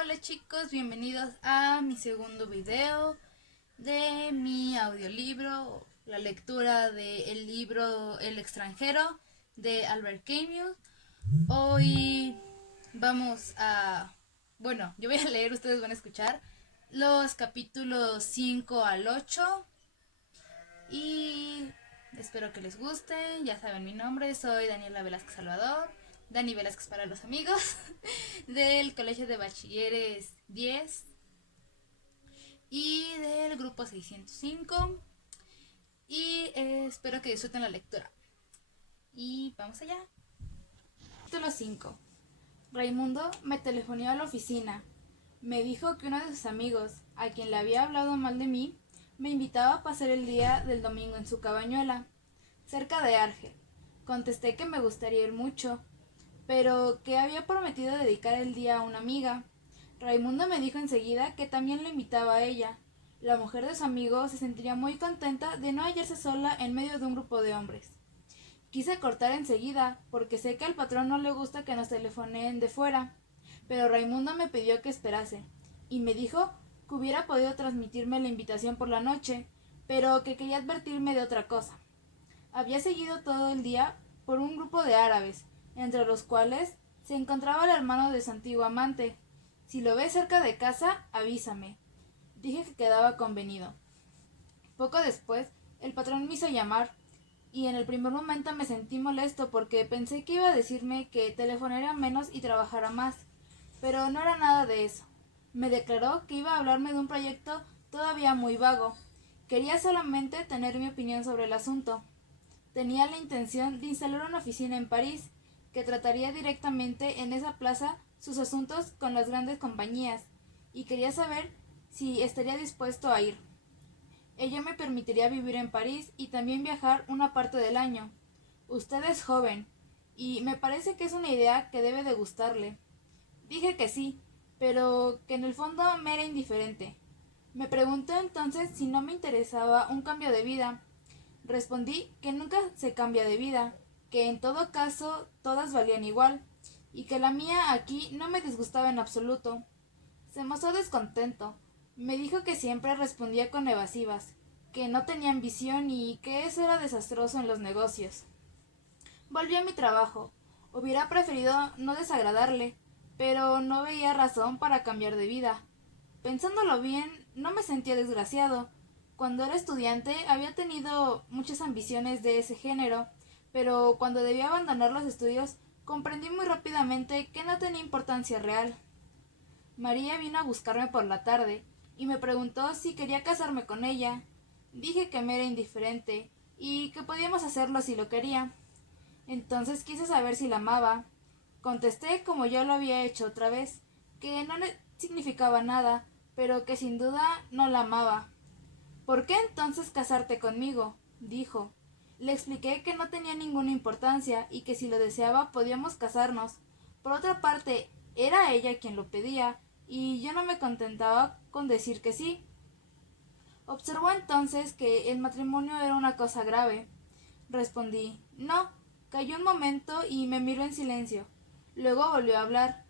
Hola chicos, bienvenidos a mi segundo video de mi audiolibro, la lectura del libro El extranjero de Albert Camus. Hoy vamos a, yo voy a leer, ustedes van a escuchar los capítulos 5 al 8 y espero que les guste. Ya saben mi nombre, soy Daniela Velázquez Salvador, Dani Velázquez para los amigos, del Colegio de Bachilleres 10 y del grupo 605. Y espero que disfruten la lectura. Y vamos allá. Capítulo 5. Raimundo me telefoneó a la oficina. Me dijo que uno de sus amigos, a quien le había hablado mal de mí, me invitaba a pasar el día del domingo en su cabañuela, cerca de Argel. Contesté que me gustaría ir mucho, pero que había prometido dedicar el día a una amiga. Raimundo me dijo enseguida que también le invitaba a ella. La mujer de su amigo se sentiría muy contenta de no hallarse sola en medio de un grupo de hombres. Quise cortar enseguida, porque sé que al patrón no le gusta que nos telefoneen de fuera, pero Raimundo me pidió que esperase, y me dijo que hubiera podido transmitirme la invitación por la noche, pero que quería advertirme de otra cosa. Había seguido todo el día por un grupo de árabes, entre los cuales se encontraba el hermano de su antiguo amante. Si lo ves cerca de casa, avísame. Dije que quedaba convenido. Poco después, el patrón me hizo llamar, y en el primer momento me sentí molesto porque pensé que iba a decirme que telefonaría menos y trabajara más, pero no era nada de eso. Me declaró que iba a hablarme de un proyecto todavía muy vago. Quería solamente tener mi opinión sobre el asunto. Tenía la intención de instalar una oficina en París, que trataría directamente en esa plaza sus asuntos con las grandes compañías, y quería saber si estaría dispuesto a ir. Ello me permitiría vivir en París y también viajar una parte del año. Usted es joven, y me parece que es una idea que debe de gustarle. Dije que sí, pero que en el fondo me era indiferente. Me preguntó entonces si no me interesaba un cambio de vida. Respondí que nunca se cambia de vida, que en todo caso todas valían igual, y que la mía aquí no me disgustaba en absoluto. Se mostró descontento. Me dijo que siempre respondía con evasivas, que no tenía ambición y que eso era desastroso en los negocios. Volví a mi trabajo. Hubiera preferido no desagradarle, pero no veía razón para cambiar de vida. Pensándolo bien, no me sentía desgraciado. Cuando era estudiante había tenido muchas ambiciones de ese género, pero cuando debía abandonar los estudios comprendí muy rápidamente que no tenía importancia real. María vino a buscarme por la tarde y me preguntó si quería casarme con ella. Dije que me era indiferente y que podíamos hacerlo si lo quería. Entonces quise saber si la amaba. Contesté como yo lo había hecho otra vez, que no le significaba nada, pero que sin duda no la amaba. ¿Por qué entonces casarte conmigo? Dijo. Le expliqué que no tenía ninguna importancia y que si lo deseaba podíamos casarnos. Por otra parte, era ella quien lo pedía, y yo no me contentaba con decir que sí. Observó entonces que el matrimonio era una cosa grave. Respondí, no. Calló un momento y me miró en silencio. Luego volvió a hablar.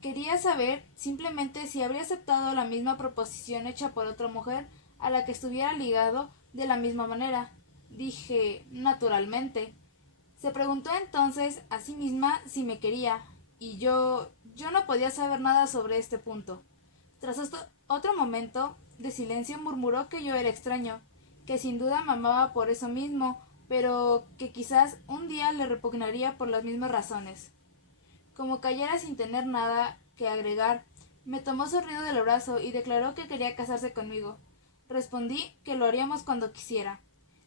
Quería saber simplemente si habría aceptado la misma proposición hecha por otra mujer a la que estuviera ligado de la misma manera. Dije, naturalmente. Se preguntó entonces a sí misma si me quería, y yo no podía saber nada sobre este punto. Tras otro momento de silencio murmuró que yo era extraño, que sin duda me amaba por eso mismo, pero que quizás un día le repugnaría por las mismas razones. Como cayera sin tener nada que agregar, me tomó sorrido del brazo y declaró que quería casarse conmigo. Respondí que lo haríamos cuando quisiera.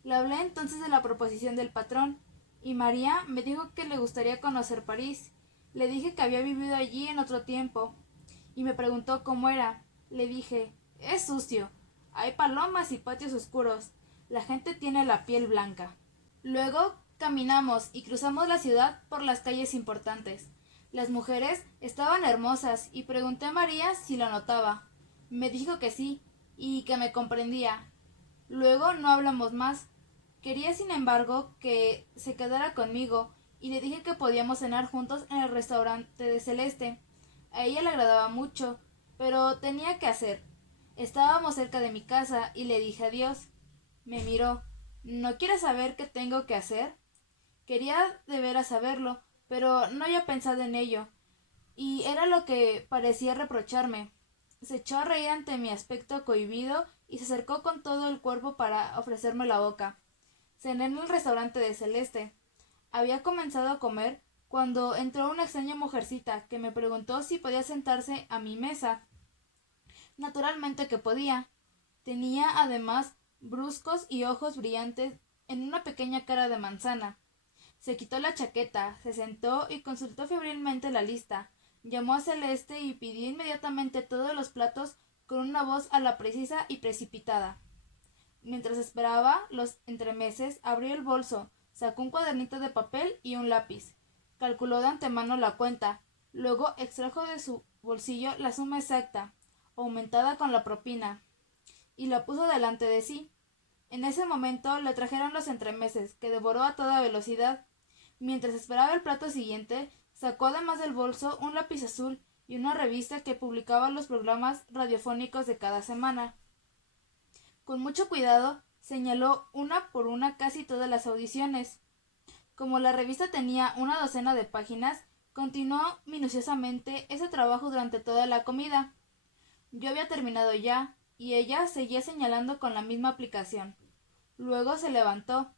Le hablé entonces de la proposición del patrón, y María me dijo que le gustaría conocer París. Le dije que había vivido allí en otro tiempo, y me preguntó cómo era. Le dije, es sucio, hay palomas y patios oscuros, la gente tiene la piel blanca. Luego caminamos y cruzamos la ciudad por las calles importantes. Las mujeres estaban hermosas y pregunté a María si lo notaba. Me dijo que sí y que me comprendía. Luego no hablamos más. Quería, sin embargo, que se quedara conmigo y le dije que podíamos cenar juntos en el restaurante de Celeste. A ella le agradaba mucho pero tenía que hacer. Estábamos cerca de mi casa y le dije adiós. Me miró. ¿No quieres saber qué tengo que hacer? Quería de veras saberlo, pero no había pensado en ello, y era lo que parecía reprocharme. Se echó a reír ante mi aspecto cohibido y se acercó con todo el cuerpo para ofrecerme la boca. Cené en el restaurante de Celeste. Había comenzado a comer cuando entró una extraña mujercita que me preguntó si podía sentarse a mi mesa. Naturalmente que podía. Tenía además bruscos y ojos brillantes en una pequeña cara de manzana. Se quitó la chaqueta, se sentó y consultó febrilmente la lista. Llamó a Celeste y pidió inmediatamente todos los platos con una voz a la precisa y precipitada. Mientras esperaba los entremeses, abrió el bolso, sacó un cuadernito de papel y un lápiz. Calculó de antemano la cuenta. Luego extrajo de su bolsillo la suma exacta, aumentada con la propina, y la puso delante de sí. En ese momento le trajeron los entremeses, que devoró a toda velocidad. Mientras esperaba el plato siguiente, sacó además del bolso un lápiz azul y una revista que publicaba los programas radiofónicos de cada semana. Con mucho cuidado, señaló una por una casi todas las audiciones. Como la revista tenía una docena de páginas, continuó minuciosamente ese trabajo durante toda la comida. Yo había terminado ya, y ella seguía señalando con la misma aplicación. Luego se levantó,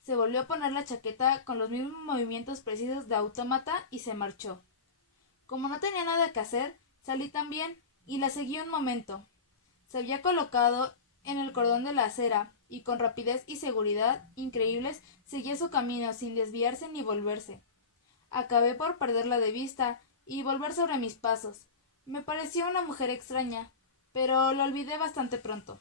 se volvió a poner la chaqueta con los mismos movimientos precisos de autómata y se marchó. Como no tenía nada que hacer, salí también y la seguí un momento. Se había colocado en el cordón de la acera y con rapidez y seguridad increíbles seguía su camino sin desviarse ni volverse. Acabé por perderla de vista y volver sobre mis pasos. Me pareció una mujer extraña, pero la olvidé bastante pronto.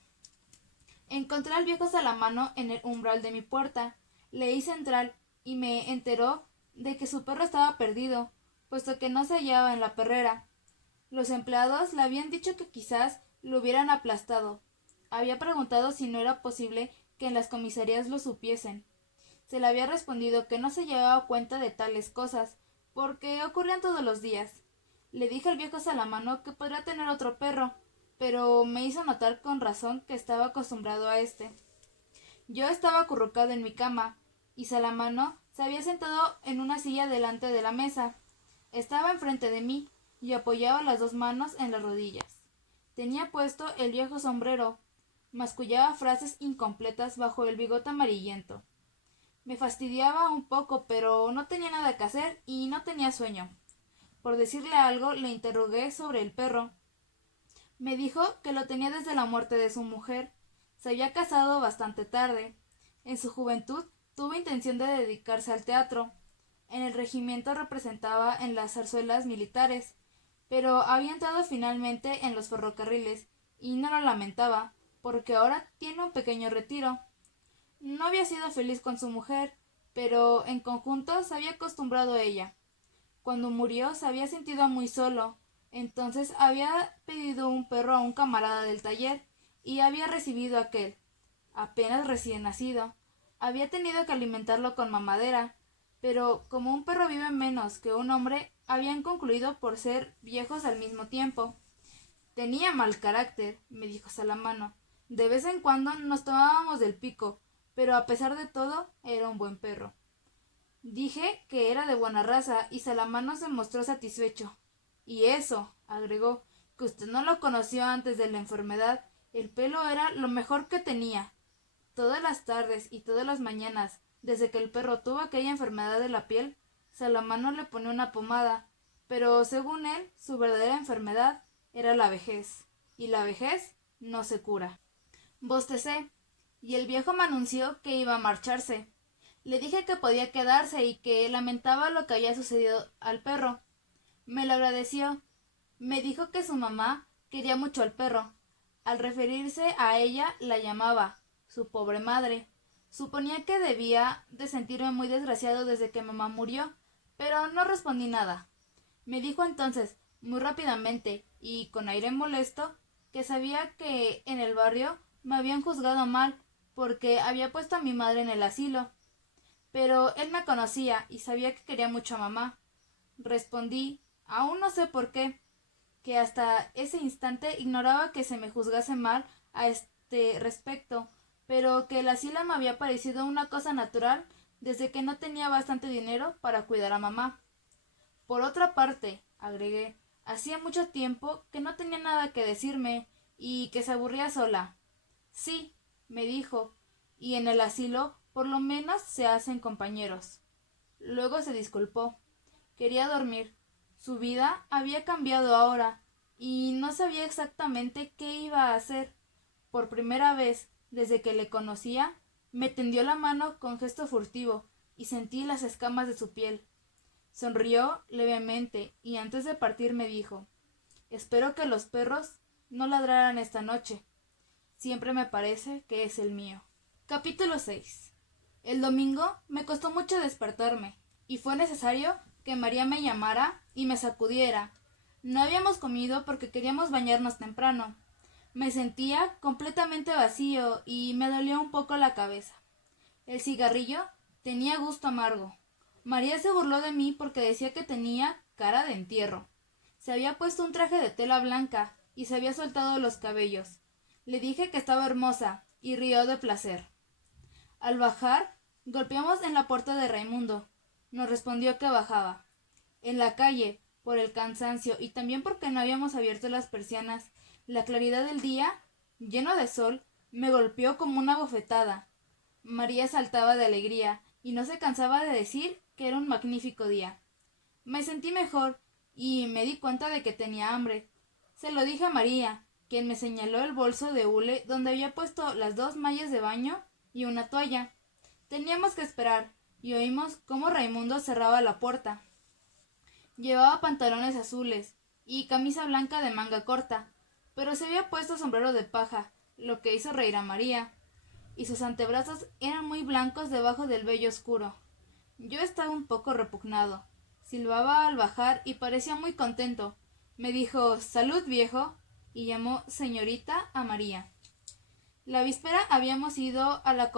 Encontré al viejo Salamano en el umbral de mi puerta. Le hice entrar y me enteró de que su perro estaba perdido, puesto que no se hallaba en la perrera. Los empleados le habían dicho que quizás lo hubieran aplastado. Había preguntado si no era posible que en las comisarías lo supiesen. Se le había respondido que no se llevaba cuenta de tales cosas, porque ocurrían todos los días. Le dije al viejo Salamano que podría tener otro perro, pero me hizo notar con razón que estaba acostumbrado a este. Yo estaba acurrucado en mi cama, y Salamano se había sentado en una silla delante de la mesa. Estaba enfrente de mí, y apoyaba las dos manos en las rodillas. Tenía puesto el viejo sombrero, mascullaba frases incompletas bajo el bigote amarillento. Me fastidiaba un poco, pero no tenía nada que hacer y no tenía sueño. Por decirle algo, le interrogué sobre el perro. Me dijo que lo tenía desde la muerte de su mujer. Se había casado bastante tarde. En su juventud tuvo intención de dedicarse al teatro. En el regimiento representaba en las zarzuelas militares, pero había entrado finalmente en los ferrocarriles, y no lo lamentaba, porque ahora tiene un pequeño retiro. No había sido feliz con su mujer, pero en conjunto se había acostumbrado a ella. Cuando murió se había sentido muy solo, entonces había pedido un perro a un camarada del taller, y había recibido aquel, apenas recién nacido. Había tenido que alimentarlo con mamadera, pero como un perro vive menos que un hombre, habían concluido por ser viejos al mismo tiempo. Tenía mal carácter, me dijo Salamano. De vez en cuando nos tomábamos del pico, pero a pesar de todo era un buen perro. Dije que era de buena raza y Salamano se mostró satisfecho. Y eso, agregó, que usted no lo conoció antes de la enfermedad. El pelo era lo mejor que tenía. Todas las tardes y todas las mañanas, desde que el perro tuvo aquella enfermedad de la piel, Salamano le ponía una pomada, pero según él, su verdadera enfermedad era la vejez, y la vejez no se cura. Bostecé, y el viejo me anunció que iba a marcharse. Le dije que podía quedarse y que lamentaba lo que había sucedido al perro. Me lo agradeció. Me dijo que su mamá quería mucho al perro. Al referirse a ella la llamaba su pobre madre. Suponía que debía de sentirme muy desgraciado desde que mamá murió, pero no respondí nada. Me dijo entonces, muy rápidamente y con aire molesto, que sabía que en el barrio me habían juzgado mal porque había puesto a mi madre en el asilo. Pero él me conocía y sabía que quería mucho a mamá. Respondí, aún no sé por qué, que hasta ese instante ignoraba que se me juzgase mal a este respecto, pero que el asilo me había parecido una cosa natural desde que no tenía bastante dinero para cuidar a mamá. Por otra parte, agregué, hacía mucho tiempo que no tenía nada que decirme y que se aburría sola. Sí, me dijo, y en el asilo por lo menos se hacen compañeros. Luego se disculpó. Quería dormir. Su vida había cambiado ahora y no sabía exactamente qué iba a hacer. Por primera vez, desde que le conocía, me tendió la mano con gesto furtivo y sentí las escamas de su piel. Sonrió levemente y antes de partir me dijo: espero que los perros no ladraran esta noche. Siempre me parece que es el mío. Capítulo 6. El domingo me costó mucho despertarme y fue necesario que María me llamara y me sacudiera. No habíamos comido porque queríamos bañarnos temprano. Me sentía completamente vacío y me dolió un poco la cabeza. El cigarrillo tenía gusto amargo. María se burló de mí porque decía que tenía cara de entierro. Se había puesto un traje de tela blanca y se había soltado los cabellos. Le dije que estaba hermosa y rió de placer. Al bajar, golpeamos en la puerta de Raimundo. Nos respondió que bajaba. En la calle, por el cansancio y también porque no habíamos abierto las persianas, la claridad del día, lleno de sol, me golpeó como una bofetada. María saltaba de alegría y no se cansaba de decir que era un magnífico día. Me sentí mejor y me di cuenta de que tenía hambre. Se lo dije a María, quien me señaló el bolso de hule donde había puesto las 2 mallas de baño y una toalla. Teníamos que esperar y oímos cómo Raimundo cerraba la puerta. Llevaba pantalones azules y camisa blanca de manga corta, pero se había puesto sombrero de paja, lo que hizo reír a María, y sus antebrazos eran muy blancos debajo del vello oscuro. Yo estaba un poco repugnado. Silbaba al bajar y parecía muy contento. Me dijo «Salud, viejo», y llamó señorita a María. La víspera habíamos ido a la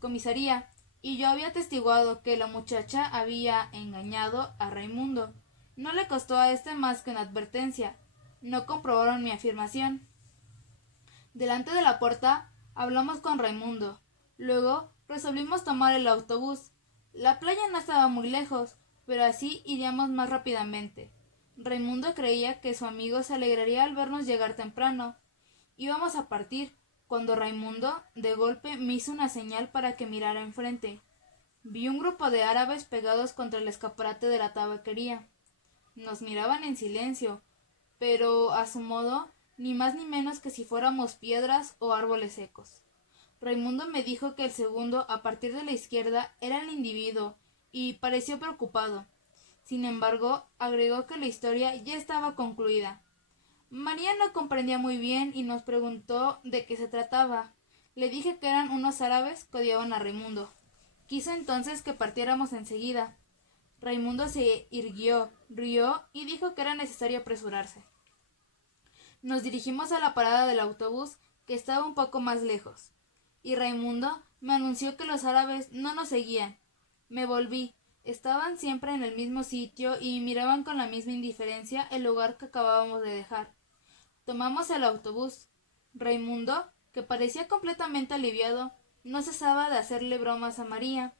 comisaría y yo había atestiguado que la muchacha había engañado a Raimundo. No le costó a este más que una advertencia. No comprobaron mi afirmación. Delante de la puerta hablamos con Raimundo. Luego resolvimos tomar el autobús. La playa no estaba muy lejos, pero así iríamos más rápidamente. Raimundo creía que su amigo se alegraría al vernos llegar temprano. Íbamos a partir, cuando Raimundo de golpe me hizo una señal para que mirara enfrente. Vi un grupo de árabes pegados contra el escaparate de la tabaquería. Nos miraban en silencio, pero a su modo, ni más ni menos que si fuéramos piedras o árboles secos. Raimundo me dijo que el segundo, a partir de la izquierda, era el individuo, y pareció preocupado. Sin embargo, agregó que la historia ya estaba concluida. María no comprendía muy bien y nos preguntó de qué se trataba. Le dije que eran unos árabes que odiaban a Raimundo. Quiso entonces que partiéramos enseguida. Raimundo se irguió, rió y dijo que era necesario apresurarse. Nos dirigimos a la parada del autobús, que estaba un poco más lejos, y Raimundo me anunció que los árabes no nos seguían. Me volví. Estaban siempre en el mismo sitio y miraban con la misma indiferencia el lugar que acabábamos de dejar. Tomamos el autobús. Raimundo, que parecía completamente aliviado, no cesaba de hacerle bromas a María.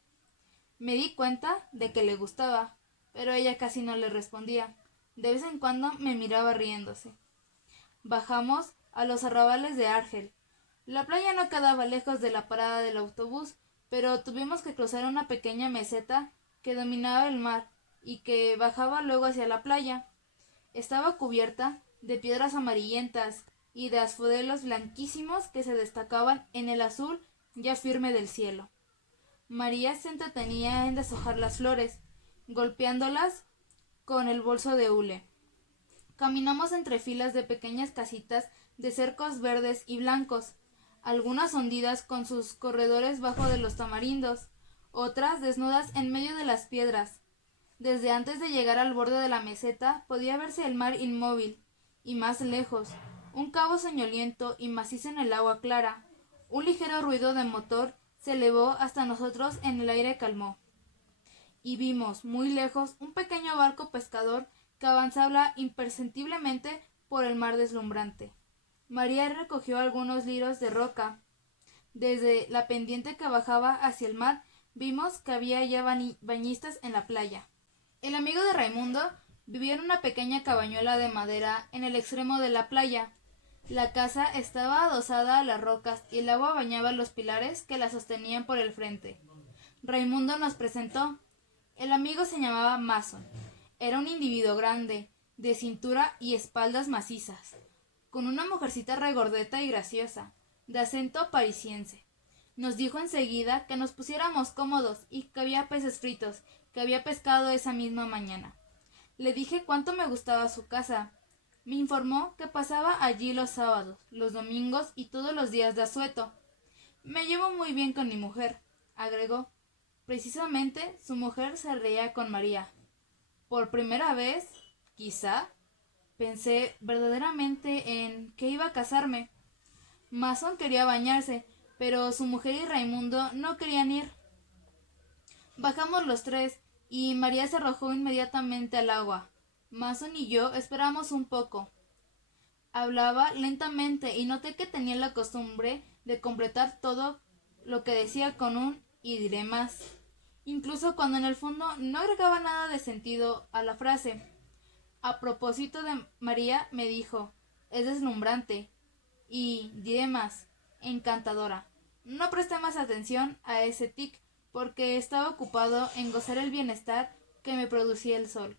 Me di cuenta de que le gustaba, pero ella casi no le respondía. De vez en cuando me miraba riéndose. Bajamos a los arrabales de Argel. La playa no quedaba lejos de la parada del autobús, pero tuvimos que cruzar una pequeña meseta que dominaba el mar y que bajaba luego hacia la playa. Estaba cubierta de piedras amarillentas y de asphodelos blanquísimos que se destacaban en el azul ya firme del cielo. María se entretenía en deshojar las flores, golpeándolas con el bolso de hule. Caminamos entre filas de pequeñas casitas de cercos verdes y blancos, algunas hundidas con sus corredores bajo de los tamarindos, otras desnudas en medio de las piedras. Desde antes de llegar al borde de la meseta podía verse el mar inmóvil, y más lejos, un cabo soñoliento y macizo en el agua clara. Un ligero ruido de motor se elevó hasta nosotros, en el aire calmó. Y vimos, muy lejos, un pequeño barco pescador que avanzaba imperceptiblemente por el mar deslumbrante. María recogió algunos liros de roca. Desde la pendiente que bajaba hacia el mar, vimos que había ya bañistas en la playa. El amigo de Raimundo vivía en una pequeña cabañuela de madera en el extremo de la playa. La casa estaba adosada a las rocas y el agua bañaba los pilares que la sostenían por el frente. Raimundo nos presentó. El amigo se llamaba Mason. Era un individuo grande, de cintura y espaldas macizas, con una mujercita regordeta y graciosa, de acento parisiense. Nos dijo enseguida que nos pusiéramos cómodos y que había peces fritos que había pescado esa misma mañana. Le dije cuánto me gustaba su casa. Me informó que pasaba allí los sábados, los domingos y todos los días de asueto. Me llevo muy bien con mi mujer, agregó. Precisamente su mujer se reía con María. Por primera vez, quizá, pensé verdaderamente en que iba a casarme. Mason quería bañarse, pero su mujer y Raimundo no querían ir. Bajamos los tres y María se arrojó inmediatamente al agua. Mason y yo esperamos un poco. Hablaba lentamente y noté que tenía la costumbre de completar todo lo que decía con un "y diré más", incluso cuando en el fondo no agregaba nada de sentido a la frase. A propósito de María me dijo: es deslumbrante y, diré más, encantadora. No presté más atención a ese tic porque estaba ocupado en gozar el bienestar que me producía el sol.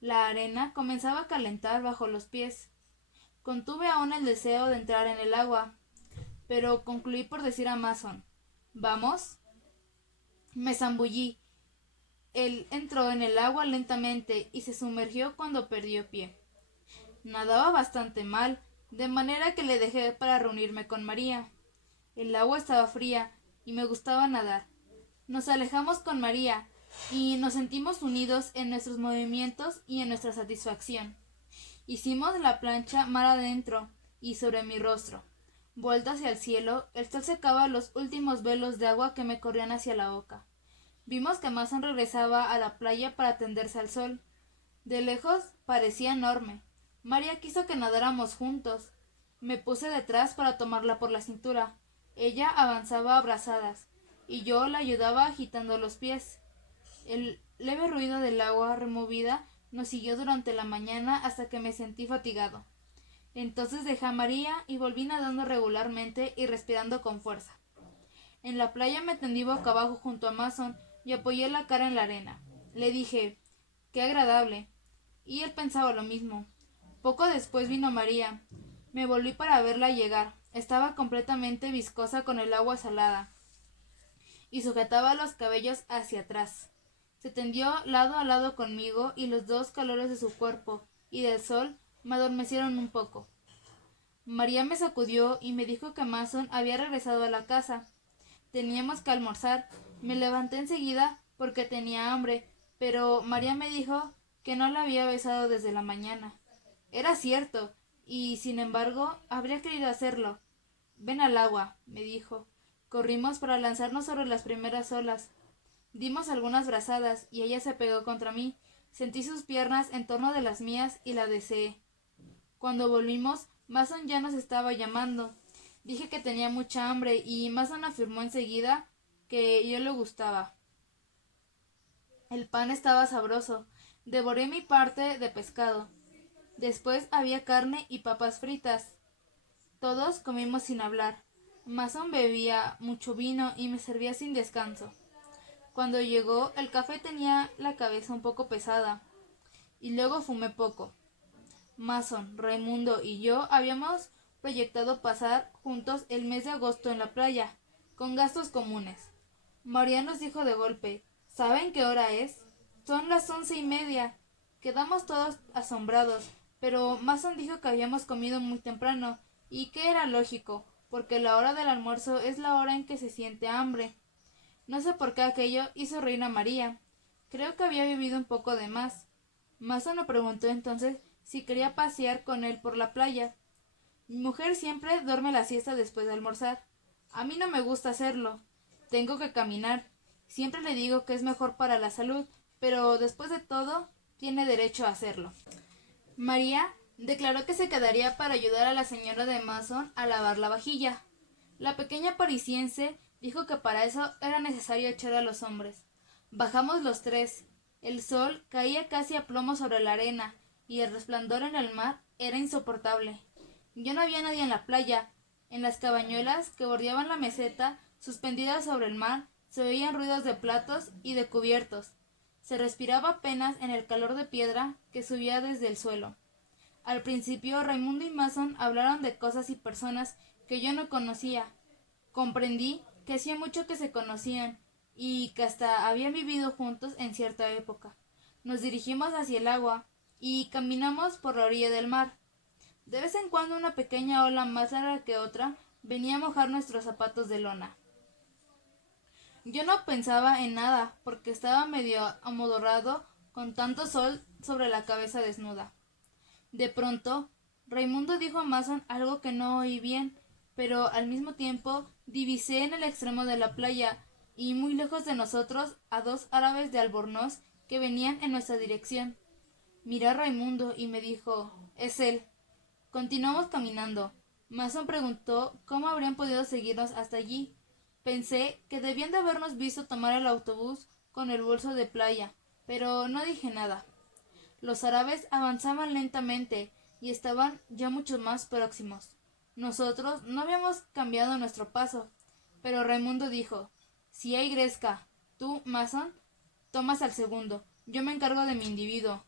La arena comenzaba a calentar bajo los pies. Contuve aún el deseo de entrar en el agua, pero concluí por decir a Mason: ¿vamos? Me zambullí. Él entró en el agua lentamente y se sumergió cuando perdió pie. Nadaba bastante mal, de manera que le dejé para reunirme con María. El agua estaba fría y me gustaba nadar. Nos alejamos con María y nos sentimos unidos en nuestros movimientos y en nuestra satisfacción. Hicimos la plancha mar adentro y sobre mi rostro. Vuelto hacia el cielo, el sol secaba los últimos velos de agua que me corrían hacia la boca. Vimos que Mason regresaba a la playa para tenderse al sol. De lejos parecía enorme. María quiso que nadáramos juntos. Me puse detrás para tomarla por la cintura. Ella avanzaba a brazadas, y yo la ayudaba agitando los pies. El leve ruido del agua removida nos siguió durante la mañana hasta que me sentí fatigado. Entonces dejé a María y volví nadando regularmente y respirando con fuerza. En la playa me tendí boca abajo junto a Mason y apoyé la cara en la arena. Le dije: «Qué agradable». Y él pensaba lo mismo. Poco después vino María. Me volví para verla llegar. Estaba completamente viscosa con el agua salada y sujetaba los cabellos hacia atrás. Se tendió lado a lado conmigo y los dos calores de su cuerpo y del sol me adormecieron un poco. María me sacudió y me dijo que Mason había regresado a la casa. Teníamos que almorzar. Me levanté enseguida porque tenía hambre, pero María me dijo que no la había besado desde la mañana. Era cierto, y sin embargo habría querido hacerlo. «Ven al agua», me dijo. Corrimos para lanzarnos sobre las primeras olas. Dimos algunas brazadas y ella se pegó contra mí. Sentí sus piernas en torno de las mías y la deseé. Cuando volvimos, Mason ya nos estaba llamando. Dije que tenía mucha hambre y Mason afirmó enseguida que yo le gustaba. El pan estaba sabroso. Devoré mi parte de pescado. Después había carne y papas fritas. Todos comimos sin hablar. Mason bebía mucho vino y me servía sin descanso. Cuando llegó, el café tenía la cabeza un poco pesada, y luego fumé poco. Mason, Raimundo y yo habíamos proyectado pasar juntos el mes de agosto en la playa, con gastos comunes. María nos dijo de golpe: «¿Saben qué hora es? Son las 11:30. Quedamos todos asombrados, pero Mason dijo que habíamos comido muy temprano, y que era lógico, porque la hora del almuerzo es la hora en que se siente hambre. No sé por qué aquello hizo reír a María. Creo que había bebido un poco de más. Mason me preguntó entonces si quería pasear con él por la playa. Mi mujer siempre duerme la siesta después de almorzar. A mí no me gusta hacerlo. Tengo que caminar. Siempre le digo que es mejor para la salud, pero después de todo, tiene derecho a hacerlo». María Declaró que se quedaría para ayudar a la señora de Mason a lavar la vajilla. La pequeña parisiense dijo que para eso era necesario echar a los hombres. Bajamos los tres. El sol caía casi a plomo sobre la arena y el resplandor en el mar era insoportable. Ya no había nadie en la playa. En las cabañuelas que bordeaban la meseta, suspendidas sobre el mar, se oían ruidos de platos y de cubiertos. Se respiraba apenas en el calor de piedra que subía desde el suelo. Al principio Raimundo y Mason hablaron de cosas y personas que yo no conocía. Comprendí que hacía mucho que se conocían y que hasta habían vivido juntos en cierta época. Nos dirigimos hacia el agua y caminamos por la orilla del mar. De vez en cuando una pequeña ola más larga que otra venía a mojar nuestros zapatos de lona. Yo no pensaba en nada porque estaba medio amodorrado con tanto sol sobre la cabeza desnuda. De pronto, Raimundo dijo a Mason algo que no oí bien, pero al mismo tiempo divisé en el extremo de la playa y muy lejos de nosotros a dos árabes de Albornoz que venían en nuestra dirección. Miré a Raimundo y me dijo: «Es él». Continuamos caminando. Mason preguntó cómo habrían podido seguirnos hasta allí. Pensé que debían de habernos visto tomar el autobús con el bolso de playa, pero no dije nada. Los árabes avanzaban lentamente y estaban ya mucho más próximos. Nosotros no habíamos cambiado nuestro paso, pero Raimundo dijo: «Si hay gresca, tú, Mason, tomas al segundo. Yo me encargo de mi individuo.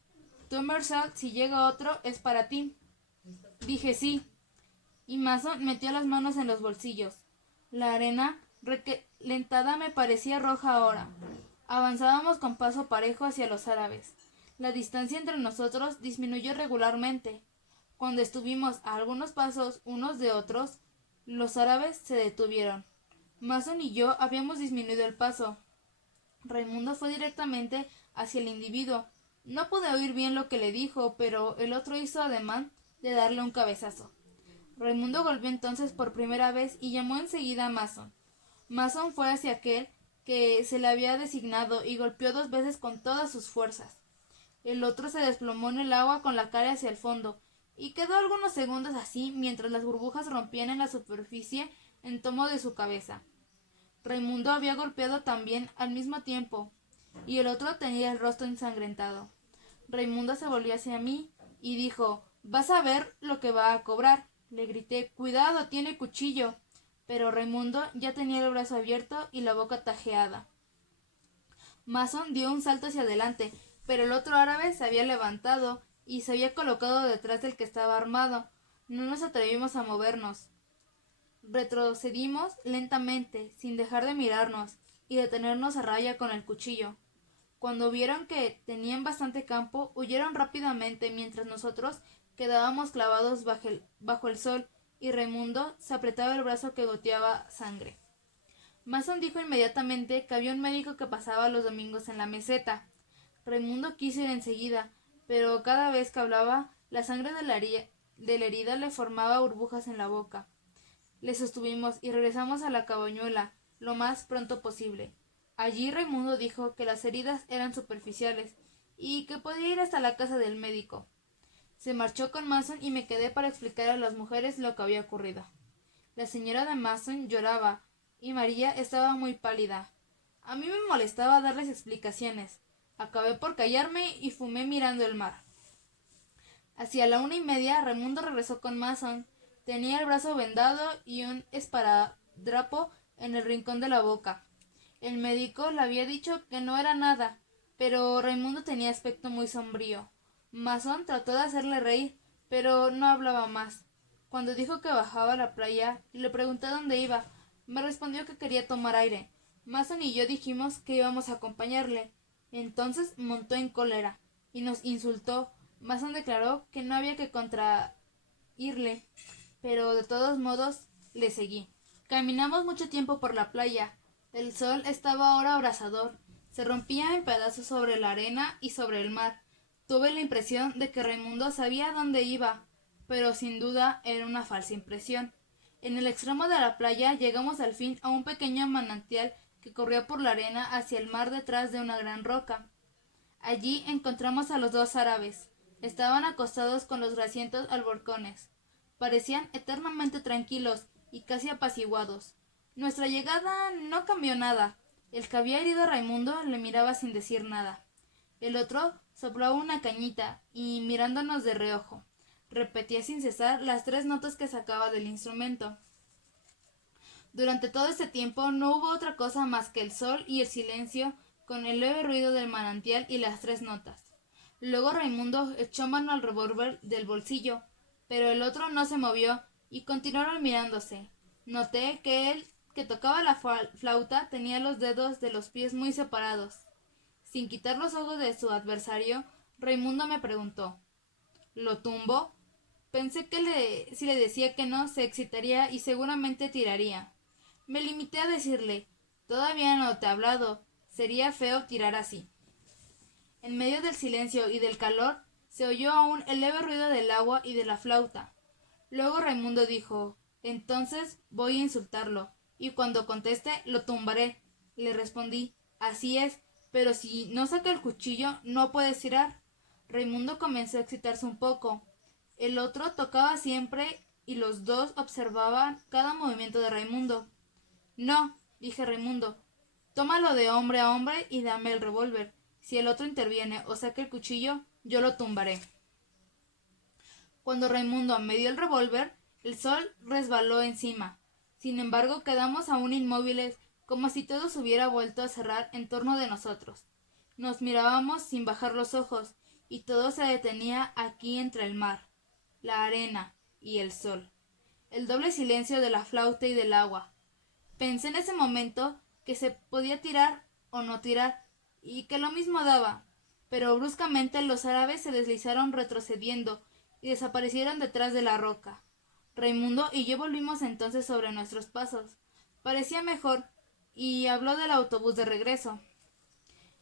Tú, Mersal, si llega otro, es para ti». Dije sí, y Mason metió las manos en los bolsillos. La arena recalentada me parecía roja ahora. Avanzábamos con paso parejo hacia los árabes. La distancia entre nosotros disminuyó regularmente. Cuando estuvimos a algunos pasos unos de otros, los árabes se detuvieron. Mason y yo habíamos disminuido el paso. Raimundo fue directamente hacia el individuo. No pude oír bien lo que le dijo, pero el otro hizo ademán de darle un cabezazo. Raimundo golpeó entonces por primera vez y llamó enseguida a Mason. Mason fue hacia aquel que se le había designado y golpeó dos veces con todas sus fuerzas. El otro se desplomó en el agua con la cara hacia el fondo y quedó algunos segundos así mientras las burbujas rompían en la superficie en tomo de su cabeza. Raimundo había golpeado también al mismo tiempo y el otro tenía el rostro ensangrentado. Raimundo se volvió hacia mí y dijo: «Vas a ver lo que va a cobrar». Le grité: «Cuidado, tiene cuchillo». Pero Raimundo ya tenía el brazo abierto y la boca tajeada. Mason dio un salto hacia adelante, pero el otro árabe se había levantado y se había colocado detrás del que estaba armado. No nos atrevimos a movernos. Retrocedimos lentamente, sin dejar de mirarnos y de tenernos a raya con el cuchillo. Cuando vieron que tenían bastante campo, huyeron rápidamente mientras nosotros quedábamos clavados bajo el sol y Raimundo se apretaba el brazo que goteaba sangre. Mason dijo inmediatamente que había un médico que pasaba los domingos en la meseta. Raimundo quiso ir enseguida, pero cada vez que hablaba, la sangre de la herida le formaba burbujas en la boca. Le sostuvimos y regresamos a la cabañuela lo más pronto posible. Allí Raimundo dijo que las heridas eran superficiales y que podía ir hasta la casa del médico. Se marchó con Mason y me quedé para explicar a las mujeres lo que había ocurrido. La señora de Mason lloraba y María estaba muy pálida. A mí me molestaba darles explicaciones. Acabé por callarme y fumé mirando el mar. Hacia la 1:30 Raimundo regresó con Mason. Tenía el brazo vendado y un esparadrapo en el rincón de la boca. El médico le había dicho que no era nada, pero Raimundo tenía aspecto muy sombrío. Mason trató de hacerle reír, pero no hablaba más. Cuando dijo que bajaba a la playa, le pregunté dónde iba. Me respondió que quería tomar aire. Mason y yo dijimos que íbamos a acompañarle. Entonces montó en cólera y nos insultó. Mason declaró que no había que contrairle, pero de todos modos le seguí. Caminamos mucho tiempo por la playa. El sol estaba ahora abrasador. Se rompía en pedazos sobre la arena y sobre el mar. Tuve la impresión de que Raimundo sabía dónde iba, pero sin duda era una falsa impresión. En el extremo de la playa llegamos al fin a un pequeño manantial que corría por la arena hacia el mar detrás de una gran roca. Allí encontramos a los dos árabes. Estaban acostados con los grasientos alborcones. Parecían eternamente tranquilos y casi apaciguados. Nuestra llegada no cambió nada. El que había herido a Raimundo le miraba sin decir nada. El otro soplaba una cañita y, mirándonos de reojo, repetía sin cesar las 3 notas que sacaba del instrumento. Durante todo este tiempo no hubo otra cosa más que el sol y el silencio, con el leve ruido del manantial y las 3 notas. Luego Raimundo echó mano al revólver del bolsillo, pero el otro no se movió y continuaron mirándose. Noté que él, que tocaba la flauta, tenía los dedos de los pies muy separados. Sin quitar los ojos de su adversario, Raimundo me preguntó: ¿lo tumbo? Pensé que si le decía que no, se excitaría y seguramente tiraría. Me limité a decirle: todavía no te he hablado, sería feo tirar así. En medio del silencio y del calor se oyó aún el leve ruido del agua y de la flauta. Luego Raimundo dijo: entonces voy a insultarlo, y cuando conteste lo tumbaré. Le respondí: así es, pero si no saca el cuchillo no puedes tirar. Raimundo comenzó a excitarse un poco. El otro tocaba siempre y los dos observaban cada movimiento de Raimundo. No, dije a Raimundo, tómalo de hombre a hombre y dame el revólver. Si el otro interviene o saca el cuchillo, yo lo tumbaré. Cuando Raimundo me dio el revólver, el sol resbaló encima. Sin embargo, quedamos aún inmóviles, como si todo se hubiera vuelto a cerrar en torno de nosotros. Nos mirábamos sin bajar los ojos, y todo se detenía aquí entre el mar, la arena y el sol. El doble silencio de la flauta y del agua. Pensé en ese momento que se podía tirar o no tirar, y que lo mismo daba, pero bruscamente los árabes se deslizaron retrocediendo y desaparecieron detrás de la roca. Raimundo y yo volvimos entonces sobre nuestros pasos. Parecía mejor, y habló del autobús de regreso.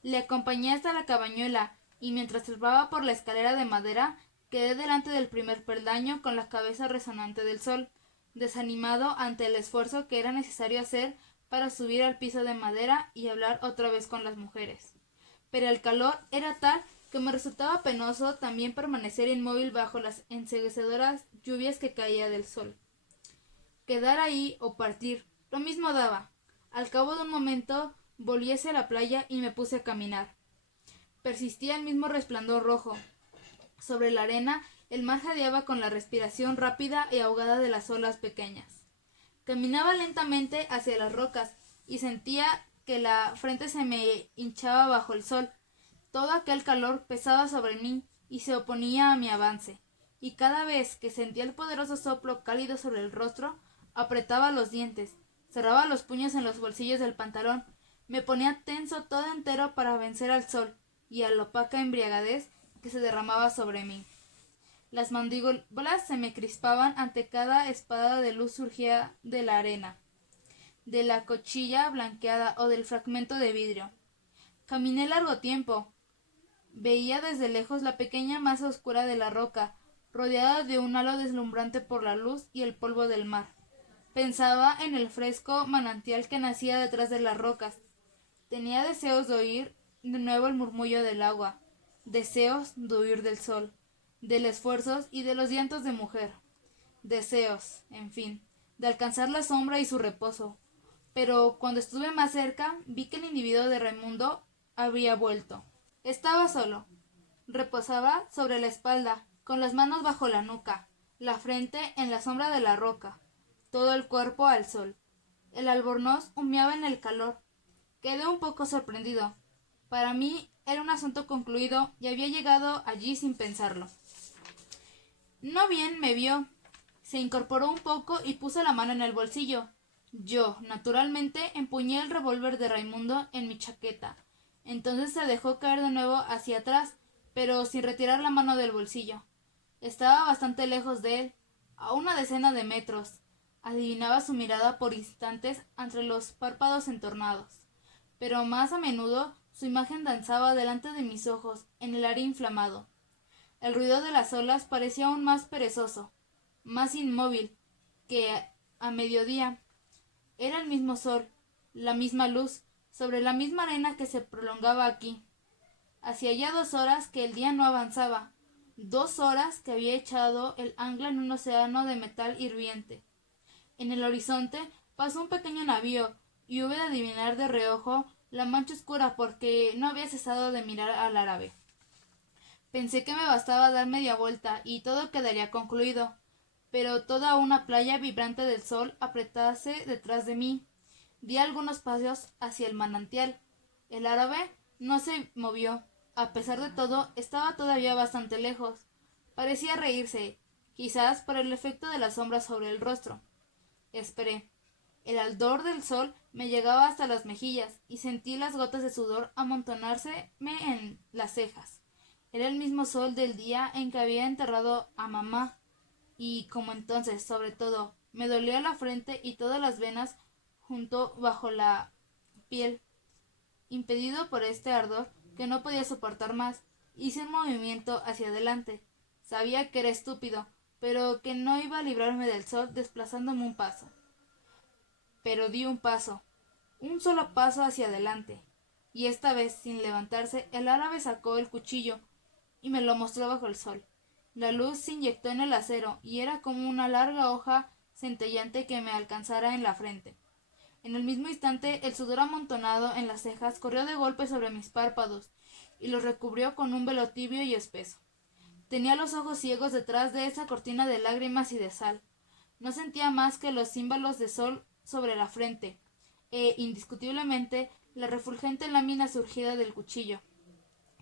Le acompañé hasta la cabañuela, y mientras trepaba por la escalera de madera, quedé delante del primer peldaño con la cabeza resonante del sol, desanimado ante el esfuerzo que era necesario hacer para subir al piso de madera y hablar otra vez con las mujeres. Pero el calor era tal que me resultaba penoso también permanecer inmóvil bajo las enceguecedoras lluvias que caía del sol. Quedar ahí o partir, lo mismo daba. Al cabo de un momento volví hacia la playa y me puse a caminar. Persistía el mismo resplandor rojo. Sobre la arena el mar jadeaba con la respiración rápida y ahogada de las olas pequeñas. Caminaba lentamente hacia las rocas y sentía que la frente se me hinchaba bajo el sol. Todo aquel calor pesaba sobre mí y se oponía a mi avance, y cada vez que sentía el poderoso soplo cálido sobre el rostro, apretaba los dientes, cerraba los puños en los bolsillos del pantalón, me ponía tenso todo entero para vencer al sol y a la opaca embriaguez que se derramaba sobre mí. Las mandíbulas se me crispaban ante cada espada de luz surgida de la arena, de la cochilla blanqueada o del fragmento de vidrio. Caminé largo tiempo. Veía desde lejos la pequeña masa oscura de la roca, rodeada de un halo deslumbrante por la luz y el polvo del mar. Pensaba en el fresco manantial que nacía detrás de las rocas. Tenía deseos de oír de nuevo el murmullo del agua, deseos de huir del sol, del esfuerzo y de los llantos de mujer, deseos, en fin, de alcanzar la sombra y su reposo. Pero cuando estuve más cerca, vi que el individuo de Raimundo había vuelto. Estaba solo. Reposaba sobre la espalda, con las manos bajo la nuca, la frente en la sombra de la roca, todo el cuerpo al sol. El albornoz humeaba en el calor. Quedé un poco sorprendido. Para mí era un asunto concluido y había llegado allí sin pensarlo. No bien me vio. Se incorporó un poco y puso la mano en el bolsillo. Yo, naturalmente, empuñé el revólver de Raimundo en mi chaqueta. Entonces se dejó caer de nuevo hacia atrás, pero sin retirar la mano del bolsillo. Estaba bastante lejos de él, a una decena de metros. Adivinaba su mirada por instantes entre los párpados entornados, pero más a menudo su imagen danzaba delante de mis ojos en el aire inflamado. El ruido de las olas parecía aún más perezoso, más inmóvil que a mediodía. Era el mismo sol, la misma luz, sobre la misma arena que se prolongaba aquí. Hacía ya 2 horas que el día no avanzaba. 2 horas que había echado el ancla en un océano de metal hirviente. En el horizonte pasó un pequeño navío, y hube de adivinar de reojo la mancha oscura porque no había cesado de mirar al árabe. Pensé que me bastaba dar media vuelta y todo quedaría concluido, pero toda una playa vibrante del sol apretábase detrás de mí. Di algunos pasos hacia el manantial. El árabe no se movió. A pesar de todo, estaba todavía bastante lejos. Parecía reírse, quizás por el efecto de las sombras sobre el rostro. Esperé. El ardor del sol me llegaba hasta las mejillas y sentí las gotas de sudor amontonárseme en las cejas. Era el mismo sol del día en que había enterrado a mamá, y como entonces, sobre todo, me dolía la frente y todas las venas junto bajo la piel. Impedido por este ardor, que no podía soportar más, hice un movimiento hacia adelante. Sabía que era estúpido, pero que no iba a librarme del sol desplazándome un paso. Pero di un solo paso hacia adelante, y esta vez, sin levantarse, el árabe sacó el cuchillo y me lo mostró bajo el sol. La luz se inyectó en el acero y era como una larga hoja centellante que me alcanzara en la frente. En el mismo instante el sudor amontonado en las cejas corrió de golpe sobre mis párpados y los recubrió con un velo tibio y espeso. Tenía los ojos ciegos detrás de esa cortina de lágrimas y de sal. No sentía más que los címbalos de sol sobre la frente, indiscutiblemente la refulgente lámina surgida del cuchillo,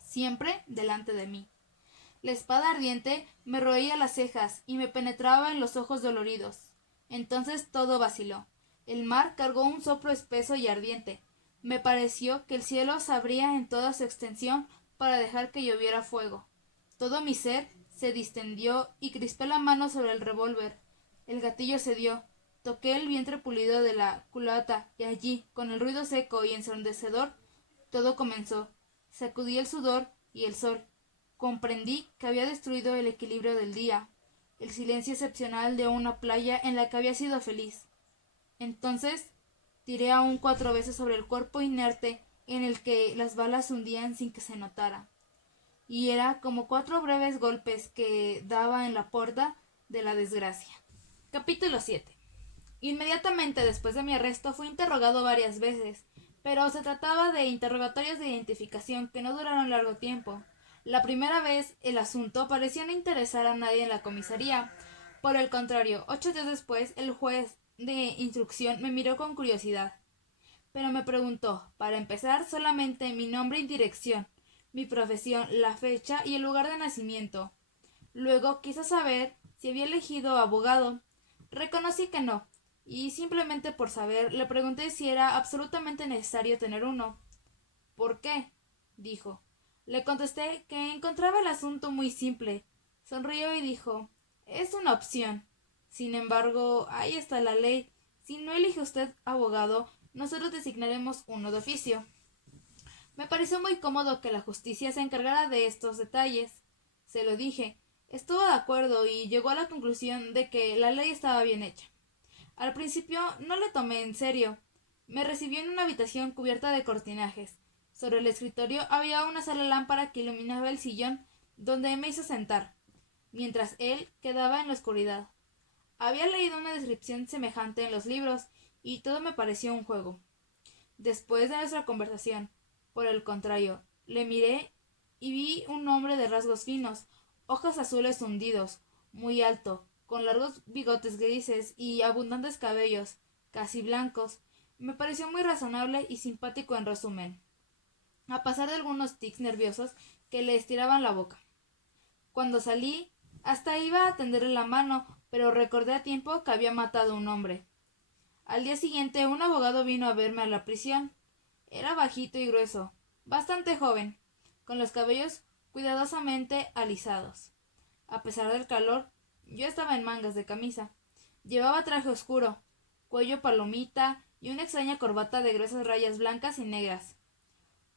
siempre delante de mí. La espada ardiente me roía las cejas y me penetraba en los ojos doloridos. Entonces todo vaciló. El mar cargó un soplo espeso y ardiente. Me pareció que el cielo se abría en toda su extensión para dejar que lloviera fuego. Todo mi ser se distendió y crispé la mano sobre el revólver. El gatillo cedió. Toqué el vientre pulido de la culata y allí, con el ruido seco y ensordecedor, todo comenzó. Sacudí el sudor y el sol. Comprendí que había destruido el equilibrio del día, el silencio excepcional de una playa en la que había sido feliz. Entonces tiré aún 4 veces sobre el cuerpo inerte en el que las balas hundían sin que se notara, y era como 4 breves golpes que daba en la puerta de la desgracia. Capítulo 7. Inmediatamente después de mi arresto fui interrogado varias veces, pero se trataba de interrogatorios de identificación que no duraron largo tiempo. La primera vez el asunto parecía no interesar a nadie en la comisaría. Por el contrario, 8 días después el juez de instrucción me miró con curiosidad, pero me preguntó, para empezar, solamente mi nombre y dirección, mi profesión, la fecha y el lugar de nacimiento. Luego quiso saber si había elegido abogado. Reconocí que no, y simplemente por saber le pregunté si era absolutamente necesario tener uno. ¿Por qué? Dijo. Le contesté que encontraba el asunto muy simple. Sonrió y dijo, es una opción. Sin embargo, ahí está la ley. Si no elige usted abogado, nosotros designaremos uno de oficio. Me pareció muy cómodo que la justicia se encargara de estos detalles. Se lo dije. Estuvo de acuerdo y llegó a la conclusión de que la ley estaba bien hecha. Al principio no le tomé en serio. Me recibió en una habitación cubierta de cortinajes. Sobre el escritorio había una sola lámpara que iluminaba el sillón donde me hizo sentar, mientras él quedaba en la oscuridad. Había leído una descripción semejante en los libros, y todo me pareció un juego. Después de nuestra conversación, por el contrario, le miré y vi un hombre de rasgos finos, ojos azules hundidos, muy alto, con largos bigotes grises y abundantes cabellos, casi blancos. Me pareció muy razonable y simpático en resumen, a pesar de algunos tics nerviosos que le estiraban la boca. Cuando salí, hasta iba a tenderle la mano, pero recordé a tiempo que había matado a un hombre. Al día siguiente un abogado vino a verme a la prisión. Era bajito y grueso, bastante joven, con los cabellos cuidadosamente alisados. A pesar del calor, yo estaba en mangas de camisa. Llevaba traje oscuro, cuello palomita y una extraña corbata de gruesas rayas blancas y negras.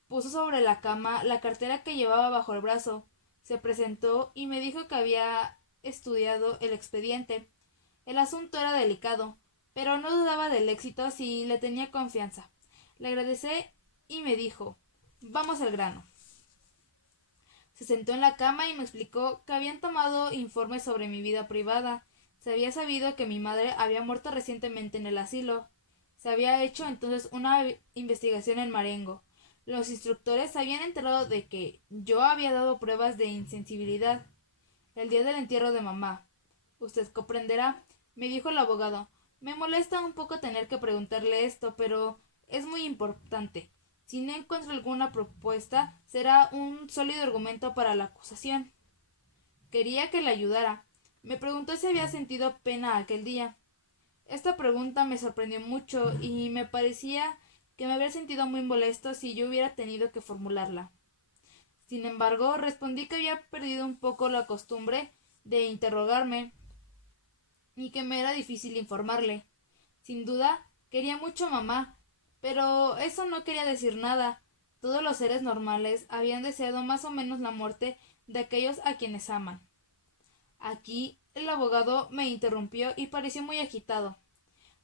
Puso sobre la cama la cartera que llevaba bajo el brazo, se presentó y me dijo que había estudiado el expediente. El asunto era delicado, pero no dudaba del éxito si le tenía confianza. Le agradecí y me dijo, vamos al grano. Se sentó en la cama y me explicó que habían tomado informes sobre mi vida privada. Se había sabido que mi madre había muerto recientemente en el asilo. Se había hecho entonces una investigación en Marengo. Los instructores se habían enterado de que yo había dado pruebas de insensibilidad el día del entierro de mamá. Usted comprenderá, me dijo el abogado. Me molesta un poco tener que preguntarle esto, pero es muy importante. Si no encuentro alguna propuesta, será un sólido argumento para la acusación. Quería que le ayudara. Me preguntó si había sentido pena aquel día. Esta pregunta me sorprendió mucho y me parecía que me habría sentido muy molesto si yo hubiera tenido que formularla. Sin embargo, respondí que había perdido un poco la costumbre de interrogarme y que me era difícil informarle. Sin duda, quería mucho a mamá, pero eso no quería decir nada. Todos los seres normales habían deseado más o menos la muerte de aquellos a quienes aman. Aquí el abogado me interrumpió y pareció muy agitado.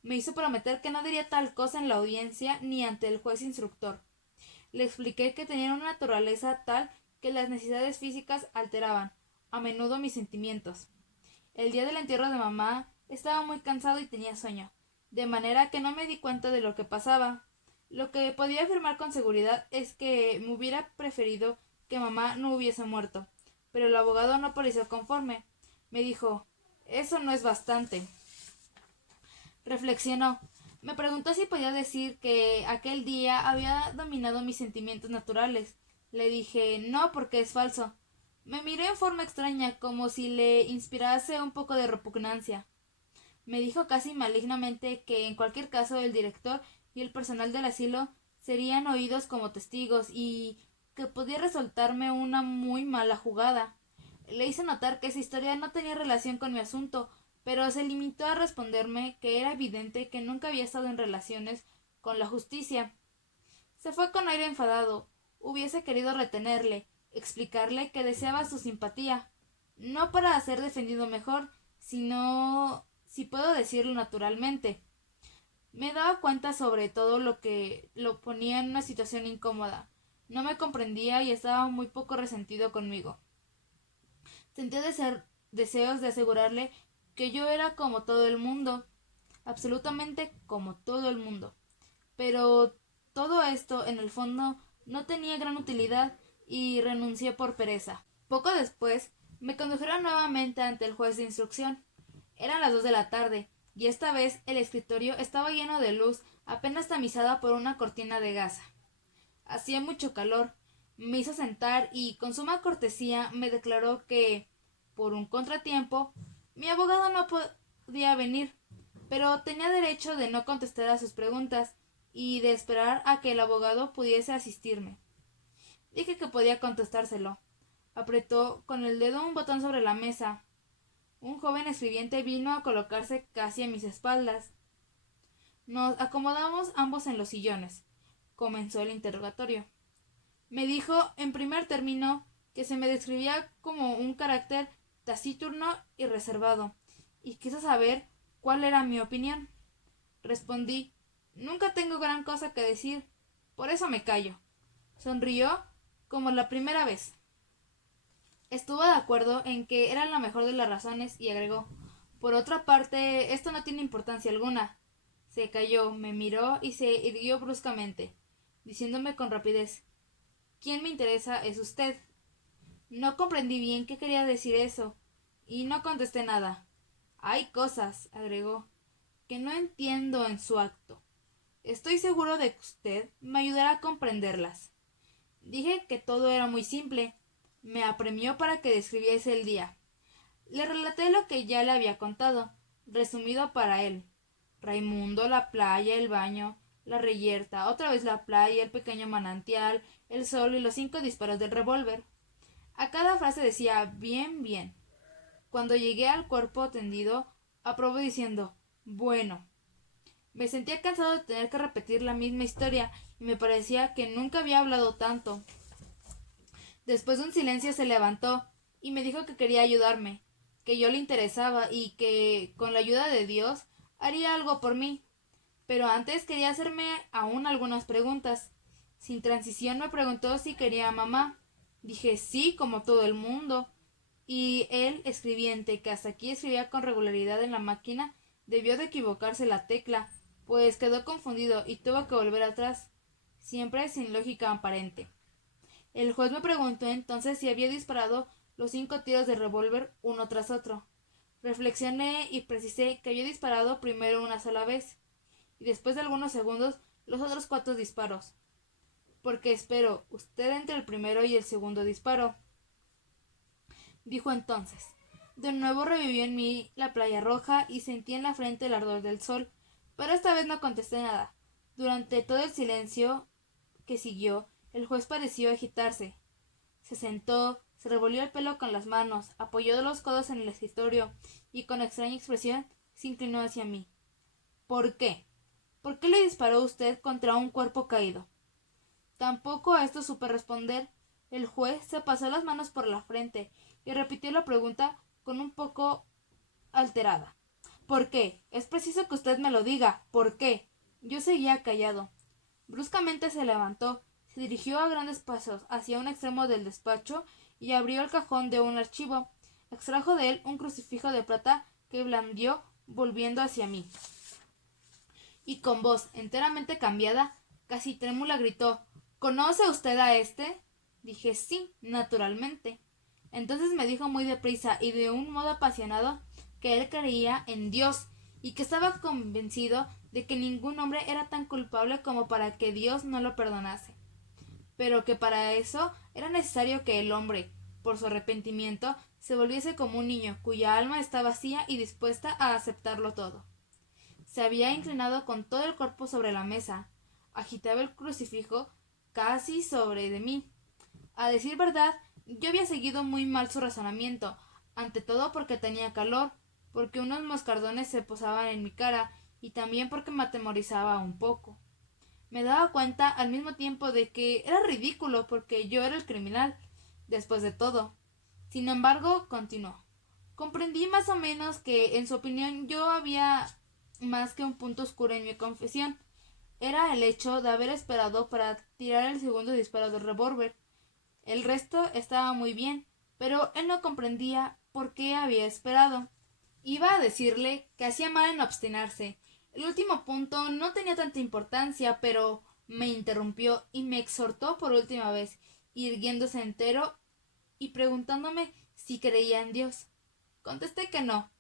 Me hizo prometer que no diría tal cosa en la audiencia ni ante el juez instructor. Le expliqué que tenía una naturaleza tal que las necesidades físicas alteraban, a menudo, mis sentimientos. El día del entierro de mamá estaba muy cansado y tenía sueño, de manera que no me di cuenta de lo que pasaba. Lo que podía afirmar con seguridad es que me hubiera preferido que mamá no hubiese muerto, pero el abogado no pareció conforme. Me dijo, eso no es bastante. Reflexionó. Me preguntó si podía decir que aquel día había dominado mis sentimientos naturales. Le dije no, porque es falso. Me miró en forma extraña, como si le inspirase un poco de repugnancia. Me dijo casi malignamente que en cualquier caso el director y el personal del asilo serían oídos como testigos y que podía resultarme una muy mala jugada. Le hice notar que esa historia no tenía relación con mi asunto, pero se limitó a responderme que era evidente que nunca había estado en relaciones con la justicia. Se fue con aire enfadado. Hubiese querido retenerle, explicarle que deseaba su simpatía, no para ser defendido mejor, sino, si puedo decirlo naturalmente. Me daba cuenta sobre todo lo que lo ponía en una situación incómoda. No me comprendía y estaba muy poco resentido conmigo. Sentía deseos de asegurarle que yo era como todo el mundo, absolutamente como todo el mundo. Pero todo esto, en el fondo, no tenía gran utilidad y renuncié por pereza. Poco después, me condujeron nuevamente ante el juez de instrucción. Eran las 2 de la tarde, y esta vez el escritorio estaba lleno de luz, apenas tamizada por una cortina de gasa. Hacía mucho calor. Me hizo sentar y con suma cortesía me declaró que, por un contratiempo, mi abogado no podía venir, pero tenía derecho de no contestar a sus preguntas y de esperar a que el abogado pudiese asistirme. Dije que podía contestárselo. Apretó con el dedo un botón sobre la mesa. Un joven escribiente vino a colocarse casi a mis espaldas. Nos acomodamos ambos en los sillones. Comenzó el interrogatorio. Me dijo, en primer término, que se me describía como un carácter taciturno y reservado, y quiso saber cuál era mi opinión. Respondí, nunca tengo gran cosa que decir, por eso me callo. Sonrió como la primera vez. Estuvo de acuerdo en que era la mejor de las razones y agregó, por otra parte, esto no tiene importancia alguna. Se calló, me miró y se irguió bruscamente, diciéndome con rapidez, ¿quién me interesa es usted? No comprendí bien qué quería decir eso, y no contesté nada. Hay cosas, agregó, que no entiendo en su acto. Estoy seguro de que usted me ayudará a comprenderlas. Dije que todo era muy simple. Me apremió para que describiese el día. Le relaté lo que ya le había contado, resumido para él. Raimundo, la playa, el baño, la reyerta, otra vez la playa, el pequeño manantial, el sol y los 5 disparos del revólver. A cada frase decía bien, bien. Cuando llegué al cuerpo tendido, aprobó diciendo bueno. Me sentía cansado de tener que repetir la misma historia y me parecía que nunca había hablado tanto. Después de un silencio se levantó y me dijo que quería ayudarme, que yo le interesaba y que, con la ayuda de Dios, haría algo por mí. Pero antes quería hacerme aún algunas preguntas. Sin transición me preguntó si quería a mamá. Dije sí, como todo el mundo. Y el escribiente, que hasta aquí escribía con regularidad en la máquina, debió de equivocarse la tecla, pues quedó confundido y tuvo que volver atrás, siempre sin lógica aparente. El juez me preguntó entonces si había disparado los 5 tiros de revólver uno tras otro. Reflexioné y precisé que había disparado primero una sola vez, y después de algunos segundos los otros 4 disparos. Porque espero, usted entre el primero y el segundo disparo, dijo entonces. De nuevo revivió en mí la playa roja y sentí en la frente el ardor del sol, pero esta vez no contesté nada. Durante todo el silencio que siguió, el juez pareció agitarse. Se sentó, se revolvió el pelo con las manos, apoyó los codos en el escritorio y con extraña expresión se inclinó hacia mí. ¿Por qué? ¿Por qué le disparó usted contra un cuerpo caído? Tampoco a esto supe responder. El juez se pasó las manos por la frente y repitió la pregunta con un poco alterada. ¿Por qué? Es preciso que usted me lo diga. ¿Por qué? Yo seguía callado. Bruscamente se levantó, se dirigió a grandes pasos hacia un extremo del despacho y abrió el cajón de un archivo. Extrajo de él un crucifijo de plata que blandió volviendo hacia mí. Y con voz enteramente cambiada, casi trémula, gritó: ¿Conoce usted a este? Dije sí, naturalmente. Entonces me dijo muy deprisa y de un modo apasionado que él creía en Dios y que estaba convencido de que ningún hombre era tan culpable como para que Dios no lo perdonase, pero que para eso era necesario que el hombre, por su arrepentimiento, se volviese como un niño cuya alma está vacía y dispuesta a aceptarlo todo. Se había inclinado con todo el cuerpo sobre la mesa, agitaba el crucifijo casi sobre de mí. A decir verdad, yo había seguido muy mal su razonamiento, ante todo porque tenía calor, porque unos moscardones se posaban en mi cara y también porque me atemorizaba un poco. Me daba cuenta al mismo tiempo de que era ridículo porque yo era el criminal, después de todo. Sin embargo, continuó. Comprendí más o menos que, en su opinión, yo había más que un punto oscuro en mi confesión. Era el hecho de haber esperado para tirar el segundo disparo del revólver. El resto estaba muy bien, pero él no comprendía por qué había esperado. Iba a decirle que hacía mal en obstinarse. El último punto no tenía tanta importancia, pero me interrumpió y me exhortó por última vez, irguiéndose entero y preguntándome si creía en Dios. Contesté que no.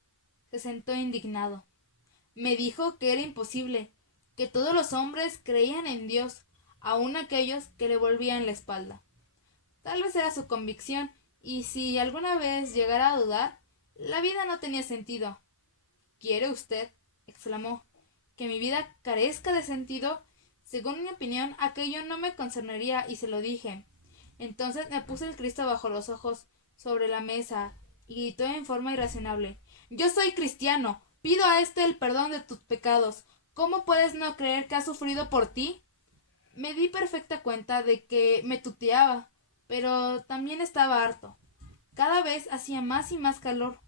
Se sentó indignado. Me dijo que era imposible, que todos los hombres creían en Dios, aun aquellos que le volvían la espalda. Tal vez era su convicción, y si alguna vez llegara a dudar, la vida no tenía sentido. ¿Quiere usted, exclamó, que mi vida carezca de sentido? Según mi opinión, aquello no me concernaría y se lo dije. Entonces me puse el Cristo bajo los ojos, sobre la mesa, y gritó en forma irrazonable: Yo soy cristiano, pido a éste el perdón de tus pecados. ¿Cómo puedes no creer que ha sufrido por ti? Me di perfecta cuenta de que me tuteaba, pero también estaba harto. Cada vez hacía más y más calor.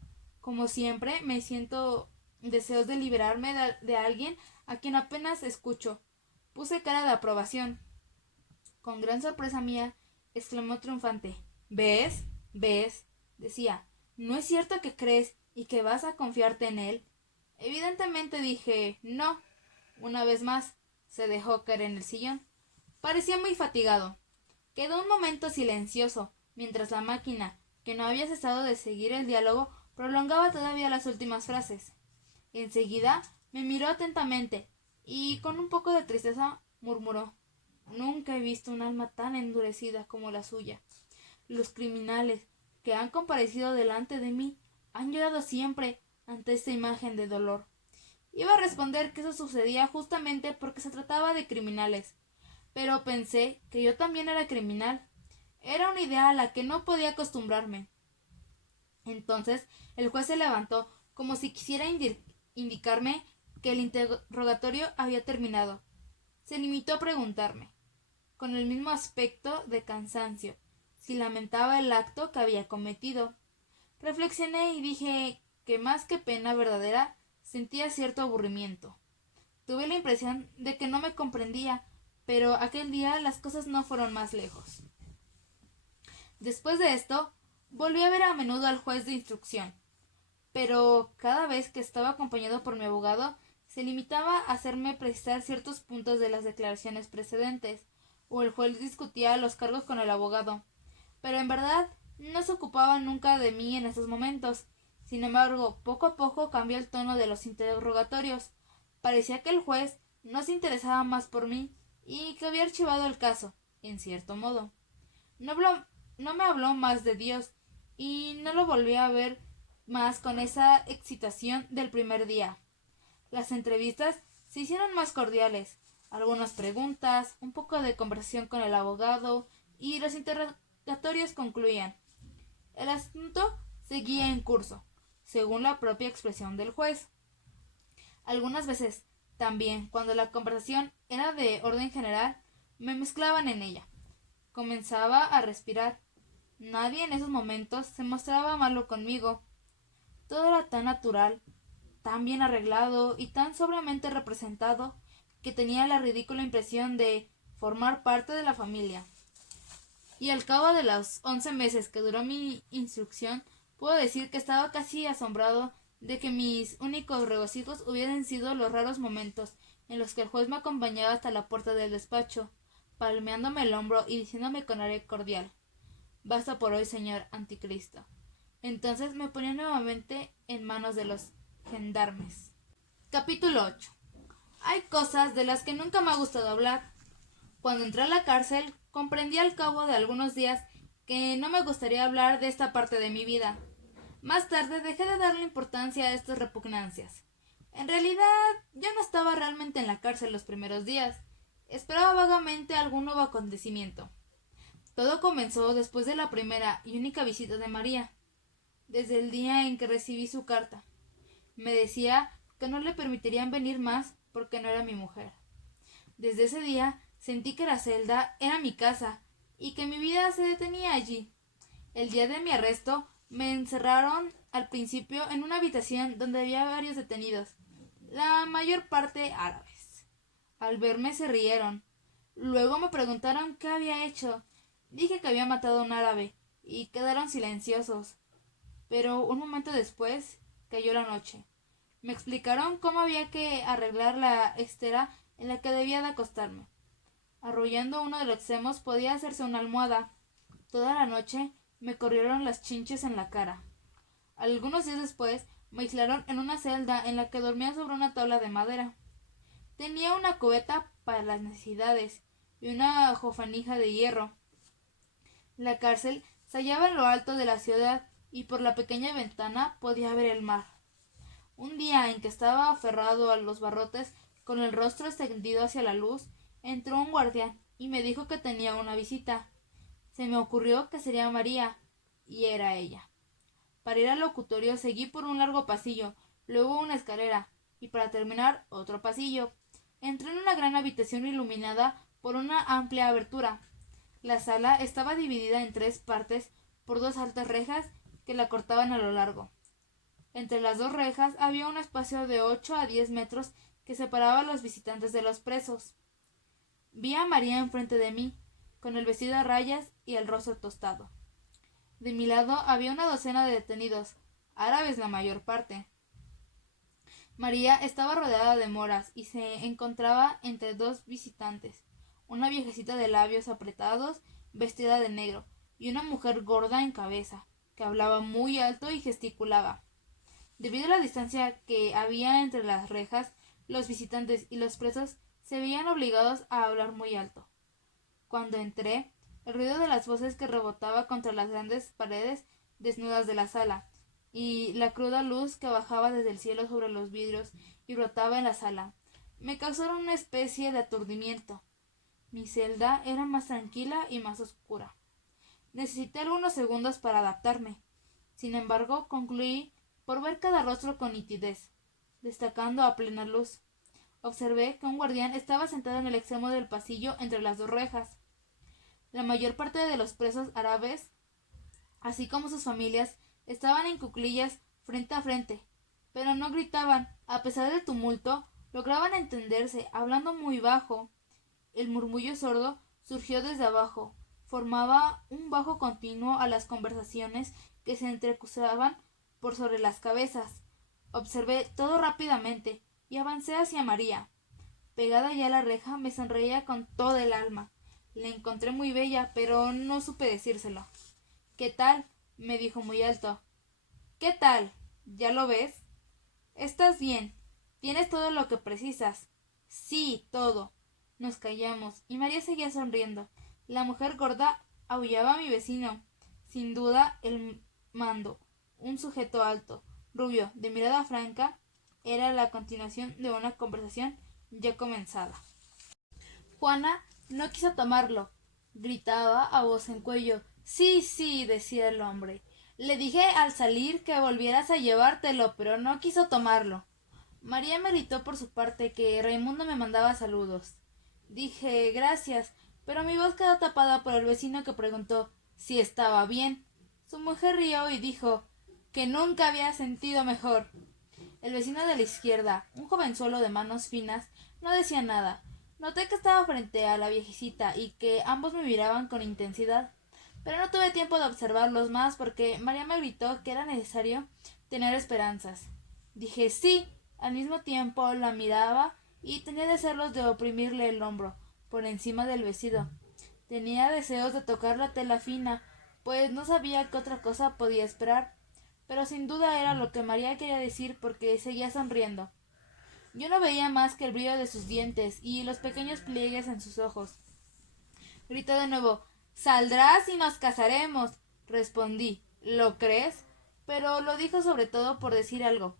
Como siempre, me siento deseos de liberarme de alguien a quien apenas escucho. Puse cara de aprobación. Con gran sorpresa mía, exclamó triunfante: ¿Ves? ¿Ves? Decía: ¿no es cierto que crees y que vas a confiarte en él? Evidentemente dije no. Una vez más, se dejó caer en el sillón. Parecía muy fatigado. Quedó un momento silencioso, mientras la máquina, que no había cesado de seguir el diálogo, prolongaba todavía las últimas frases. Enseguida me miró atentamente y, con un poco de tristeza, murmuró: Nunca he visto un alma tan endurecida como la suya. Los criminales que han comparecido delante de mí han llorado siempre ante esta imagen de dolor. Iba a responder que eso sucedía justamente porque se trataba de criminales, pero pensé que yo también era criminal. Era una idea a la que no podía acostumbrarme. Entonces el juez se levantó como si quisiera indicarme que el interrogatorio había terminado. Se limitó a preguntarme, con el mismo aspecto de cansancio, si lamentaba el acto que había cometido. Reflexioné y dije que, más que pena verdadera, sentía cierto aburrimiento. Tuve la impresión de que no me comprendía, pero aquel día las cosas no fueron más lejos. Después de esto, volví a ver a menudo al juez de instrucción, pero cada vez que estaba acompañado por mi abogado, se limitaba a hacerme precisar ciertos puntos de las declaraciones precedentes, o el juez discutía los cargos con el abogado, pero en verdad no se ocupaba nunca de mí en estos momentos. Sin embargo, poco a poco cambió el tono de los interrogatorios. Parecía que el juez no se interesaba más por mí y que había archivado el caso, en cierto modo. No, no me habló más de Dios y no lo volví a ver más con esa excitación del primer día. Las entrevistas se hicieron más cordiales, algunas preguntas, un poco de conversación con el abogado y los interrogatorios concluían. El asunto seguía en curso, según la propia expresión del juez. Algunas veces, también, cuando la conversación era de orden general, me mezclaban en ella. Comenzaba a respirar. Nadie en esos momentos se mostraba malo conmigo. Todo era tan natural, tan bien arreglado y tan sobriamente representado que tenía la ridícula impresión de formar parte de la familia. Y al cabo de los 11 meses que duró mi instrucción, puedo decir que estaba casi asombrado de que mis únicos regocijos hubieran sido los raros momentos en los que el juez me acompañaba hasta la puerta del despacho, palmeándome el hombro y diciéndome con aire cordial: «Basta por hoy, señor Anticristo». Entonces me ponía nuevamente en manos de los gendarmes. Capítulo 8. Hay cosas de las que nunca me ha gustado hablar. Cuando entré a la cárcel, comprendí al cabo de algunos días que no me gustaría hablar de esta parte de mi vida. Más tarde dejé de darle importancia a estas repugnancias. En realidad, yo no estaba realmente en la cárcel los primeros días. Esperaba vagamente algún nuevo acontecimiento. Todo comenzó después de la primera y única visita de María, desde el día en que recibí su carta. Me decía que no le permitirían venir más porque no era mi mujer. Desde ese día sentí que la celda era mi casa y que mi vida se detenía allí. El día de mi arresto me encerraron al principio en una habitación donde había varios detenidos, la mayor parte árabes. Al verme se rieron. Luego me preguntaron qué había hecho. Dije que había matado a un árabe y quedaron silenciosos. Pero un momento después cayó la noche. Me explicaron cómo había que arreglar la estera en la que debía de acostarme. Arrollando uno de los extremos podía hacerse una almohada. Toda la noche me corrieron las chinches en la cara. Algunos días después me aislaron en una celda en la que dormía sobre una tabla de madera. Tenía una cubeta para las necesidades y una jofanija de hierro. La cárcel se hallaba en lo alto de la ciudad y por la pequeña ventana podía ver el mar. Un día en que estaba aferrado a los barrotes con el rostro extendido hacia la luz, entró un guardián y me dijo que tenía una visita. Se me ocurrió que sería María, y era ella. Para ir al locutorio seguí por un largo pasillo, luego una escalera, y para terminar otro pasillo. Entré en una gran habitación iluminada por una amplia abertura. La sala estaba dividida en tres partes por dos altas rejas que la cortaban a lo largo. Entre las dos rejas había un espacio de 8 a 10 metros que separaba a los visitantes de los presos. Vi a María enfrente de mí, con el vestido a rayas y el rostro tostado. De mi lado había una docena de detenidos, árabes la mayor parte. María estaba rodeada de moras y se encontraba entre dos visitantes, una viejecita de labios apretados, vestida de negro, y una mujer gorda en cabeza, que hablaba muy alto y gesticulaba. Debido a la distancia que había entre las rejas, los visitantes y los presos se veían obligados a hablar muy alto. Cuando entré, el ruido de las voces que rebotaba contra las grandes paredes desnudas de la sala, y la cruda luz que bajaba desde el cielo sobre los vidrios y brotaba en la sala, me causaron una especie de aturdimiento. Mi celda era más tranquila y más oscura. Necesité algunos segundos para adaptarme. Sin embargo, concluí por ver cada rostro con nitidez, destacando a plena luz. Observé que un guardián estaba sentado en el extremo del pasillo entre las dos rejas. La mayor parte de los presos árabes, así como sus familias, estaban en cuclillas frente a frente, pero no gritaban. A pesar del tumulto, lograban entenderse, hablando muy bajo. El murmullo sordo surgió desde abajo, formaba un bajo continuo a las conversaciones que se entrecruzaban por sobre las cabezas. Observé todo rápidamente y avancé hacia María. Pegada ya a la reja, me sonreía con todo el alma. La encontré muy bella, pero no supe decírselo. ¿Qué tal? Me dijo muy alto. ¿Qué tal? ¿Ya lo ves? ¿Estás bien? ¿Tienes todo lo que precisas? Sí, todo. Nos callamos y María seguía sonriendo. La mujer gorda aullaba a mi vecino. Sin duda, el mando, un sujeto alto, rubio, de mirada franca, era la continuación de una conversación ya comenzada. Juana no quiso tomarlo. Gritaba a voz en cuello. Sí, sí, decía el hombre. Le dije al salir que volvieras a llevártelo, pero no quiso tomarlo. María me gritó por su parte que Raimundo me mandaba saludos. Dije gracias, pero mi voz quedó tapada por el vecino que preguntó si estaba bien. Su mujer rió y dijo que nunca había sentido mejor. El vecino de la izquierda, un jovenzuelo de manos finas, no decía nada. Noté que estaba frente a la viejecita y que ambos me miraban con intensidad, pero no tuve tiempo de observarlos más porque María me gritó que era necesario tener esperanzas. Dije sí, al mismo tiempo la miraba y tenía deseos de oprimirle el hombro por encima del vestido. Tenía deseos de tocar la tela fina, pues no sabía qué otra cosa podía esperar, pero sin duda era lo que María quería decir porque seguía sonriendo. Yo no veía más que el brillo de sus dientes y los pequeños pliegues en sus ojos. Gritó de nuevo «Saldrás y nos casaremos». Respondí «¿Lo crees?». Pero lo dijo sobre todo por decir algo.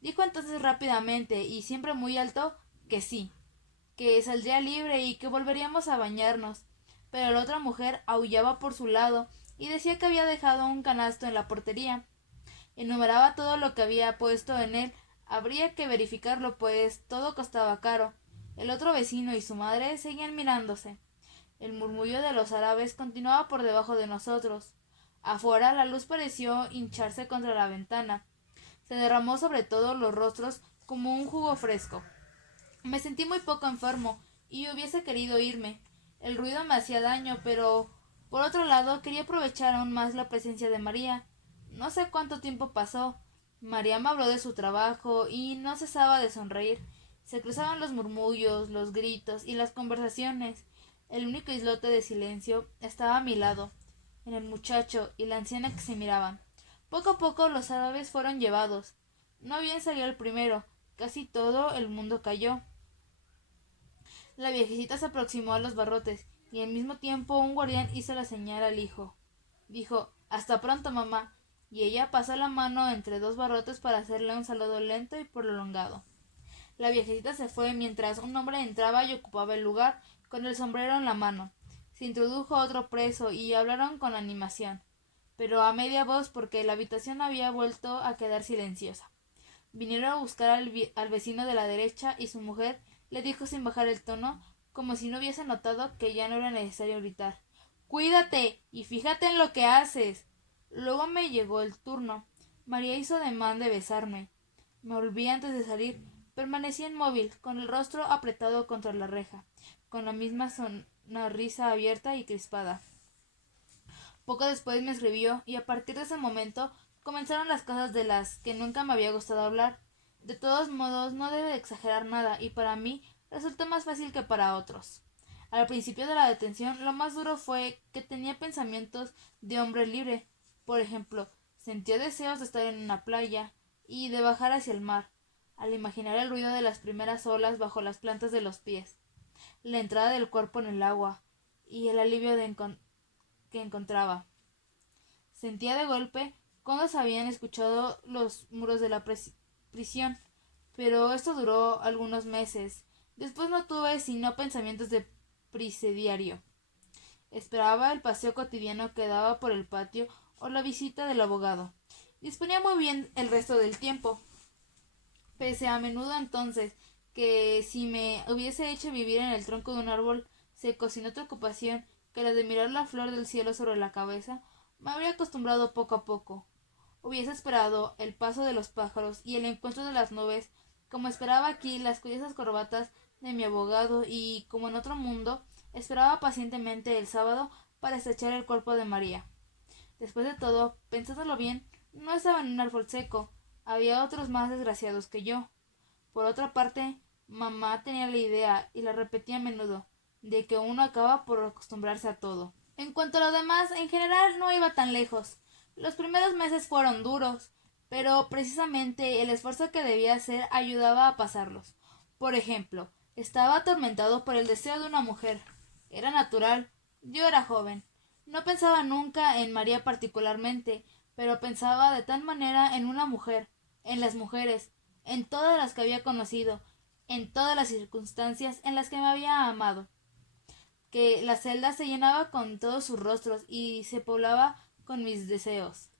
Dijo entonces rápidamente y siempre muy alto que sí, que saldría libre y que volveríamos a bañarnos. Pero la otra mujer aullaba por su lado y decía que había dejado un canasto en la portería. Enumeraba todo lo que había puesto en él. Habría que verificarlo, pues todo costaba caro. El otro vecino y su madre seguían mirándose. El murmullo de los árabes continuaba por debajo de nosotros. Afuera la luz pareció hincharse contra la ventana. Se derramó sobre todos los rostros como un jugo fresco. Me sentí muy poco enfermo y hubiese querido irme. El ruido me hacía daño, pero por otro lado quería aprovechar aún más la presencia de María. No sé cuánto tiempo pasó. María me habló de su trabajo y no cesaba de sonreír. Se cruzaban los murmullos, los gritos y las conversaciones. El único islote de silencio estaba a mi lado, en el muchacho y la anciana que se miraban. Poco a poco los árabes fueron llevados. No bien salió el primero, casi todo el mundo cayó. La viejecita se aproximó a los barrotes y al mismo tiempo un guardián hizo la señal al hijo. Dijo «Hasta pronto, mamá», y ella pasó la mano entre dos barrotes para hacerle un saludo lento y prolongado. La viejecita se fue mientras un hombre entraba y ocupaba el lugar con el sombrero en la mano. Se introdujo otro preso y hablaron con animación, pero a media voz porque la habitación había vuelto a quedar silenciosa. Vinieron a buscar al vecino de la derecha y su mujer le dijo sin bajar el tono, como si no hubiese notado que ya no era necesario gritar. «Cuídate y fíjate en lo que haces». Luego me llegó el turno. María hizo ademán de besarme. Me volví antes de salir. Permanecí inmóvil, con el rostro apretado contra la reja, con la misma sonrisa abierta y crispada. Poco después me escribió y a partir de ese momento comenzaron las cosas de las que nunca me había gustado hablar. De todos modos, no debe de exagerar nada y para mí resultó más fácil que para otros. Al principio de la detención, lo más duro fue que tenía pensamientos de hombre libre. Por ejemplo, sentía deseos de estar en una playa y de bajar hacia el mar, al imaginar el ruido de las primeras olas bajo las plantas de los pies, la entrada del cuerpo en el agua y el alivio que encontraba. Sentía de golpe cuando se habían escuchado los muros de la prisión, pero esto duró algunos meses. Después no tuve sino pensamientos de presidiario. Esperaba el paseo cotidiano que daba por el patio o la visita del abogado. Disponía muy bien el resto del tiempo. Pese a menudo entonces que si me hubiese hecho vivir en el tronco de un árbol seco sin otra ocupación que la de mirar la flor del cielo sobre la cabeza, me habría acostumbrado poco a poco. Hubiese esperado el paso de los pájaros y el encuentro de las nubes, como esperaba aquí las curiosas corbatas de mi abogado y, como en otro mundo, esperaba pacientemente el sábado para estrechar el cuerpo de María. Después de todo, pensándolo bien, no estaba en un árbol seco, había otros más desgraciados que yo. Por otra parte, mamá tenía la idea, y la repetía a menudo, de que uno acaba por acostumbrarse a todo. En cuanto a lo demás, en general no iba tan lejos. Los primeros meses fueron duros, pero precisamente el esfuerzo que debía hacer ayudaba a pasarlos. Por ejemplo, estaba atormentado por el deseo de una mujer. Era natural. Yo era joven. No pensaba nunca en María particularmente, pero pensaba de tal manera en una mujer, en las mujeres, en todas las que había conocido, en todas las circunstancias en las que me había amado, que la celda se llenaba con todos sus rostros y se poblaba con mis deseos.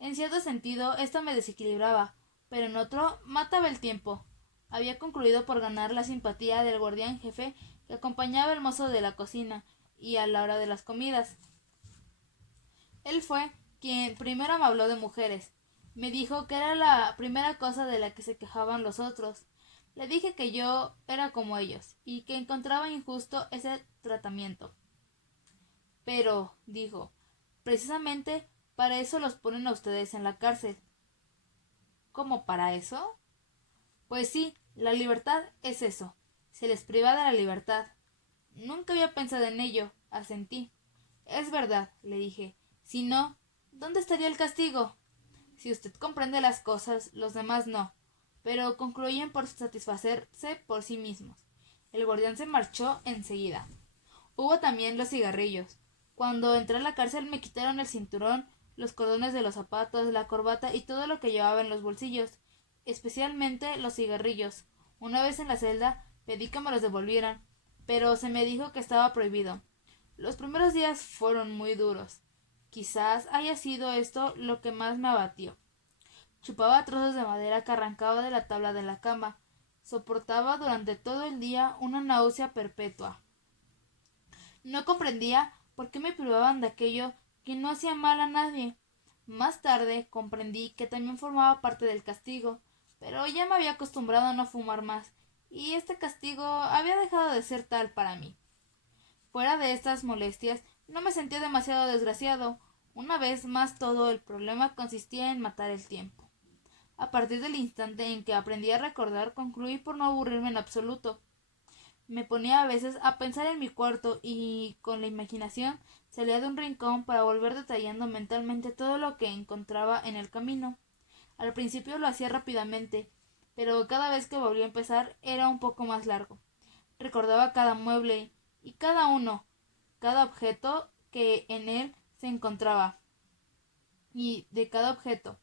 En cierto sentido, esto me desequilibraba, pero en otro mataba el tiempo. Había concluido por ganar la simpatía del guardián jefe que acompañaba al mozo de la cocina y a la hora de las comidas. Él fue quien primero me habló de mujeres. Me dijo que era la primera cosa de la que se quejaban los otros. Le dije que yo era como ellos y que encontraba injusto ese tratamiento. Pero, dijo, precisamente para eso los ponen a ustedes en la cárcel. ¿Cómo para eso? Pues sí, la libertad es eso. Se les priva de la libertad. Nunca había pensado en ello, asentí. Es verdad, le dije. Si no, ¿dónde estaría el castigo? Si usted comprende las cosas, los demás no, pero concluyen por satisfacerse por sí mismos. El guardián se marchó enseguida. Hubo también los cigarrillos. Cuando entré a la cárcel me quitaron el cinturón, los cordones de los zapatos, la corbata y todo lo que llevaba en los bolsillos, especialmente los cigarrillos. Una vez en la celda pedí que me los devolvieran, pero se me dijo que estaba prohibido. Los primeros días fueron muy duros. Quizás haya sido esto lo que más me abatió. Chupaba trozos de madera que arrancaba de la tabla de la cama. Soportaba durante todo el día una náusea perpetua. No comprendía por qué me privaban de aquello que no hacía mal a nadie. Más tarde comprendí que también formaba parte del castigo, pero ya me había acostumbrado a no fumar más, y este castigo había dejado de ser tal para mí. Fuera de estas molestias, no me sentía demasiado desgraciado. Una vez más todo el problema consistía en matar el tiempo. A partir del instante en que aprendí a recordar, concluí por no aburrirme en absoluto. Me ponía a veces a pensar en mi cuarto y con la imaginación salía de un rincón para volver detallando mentalmente todo lo que encontraba en el camino. Al principio lo hacía rápidamente, pero cada vez que volvía a empezar era un poco más largo. Recordaba cada mueble y cada uno, cada objeto que en él se encontraba, y de cada objeto,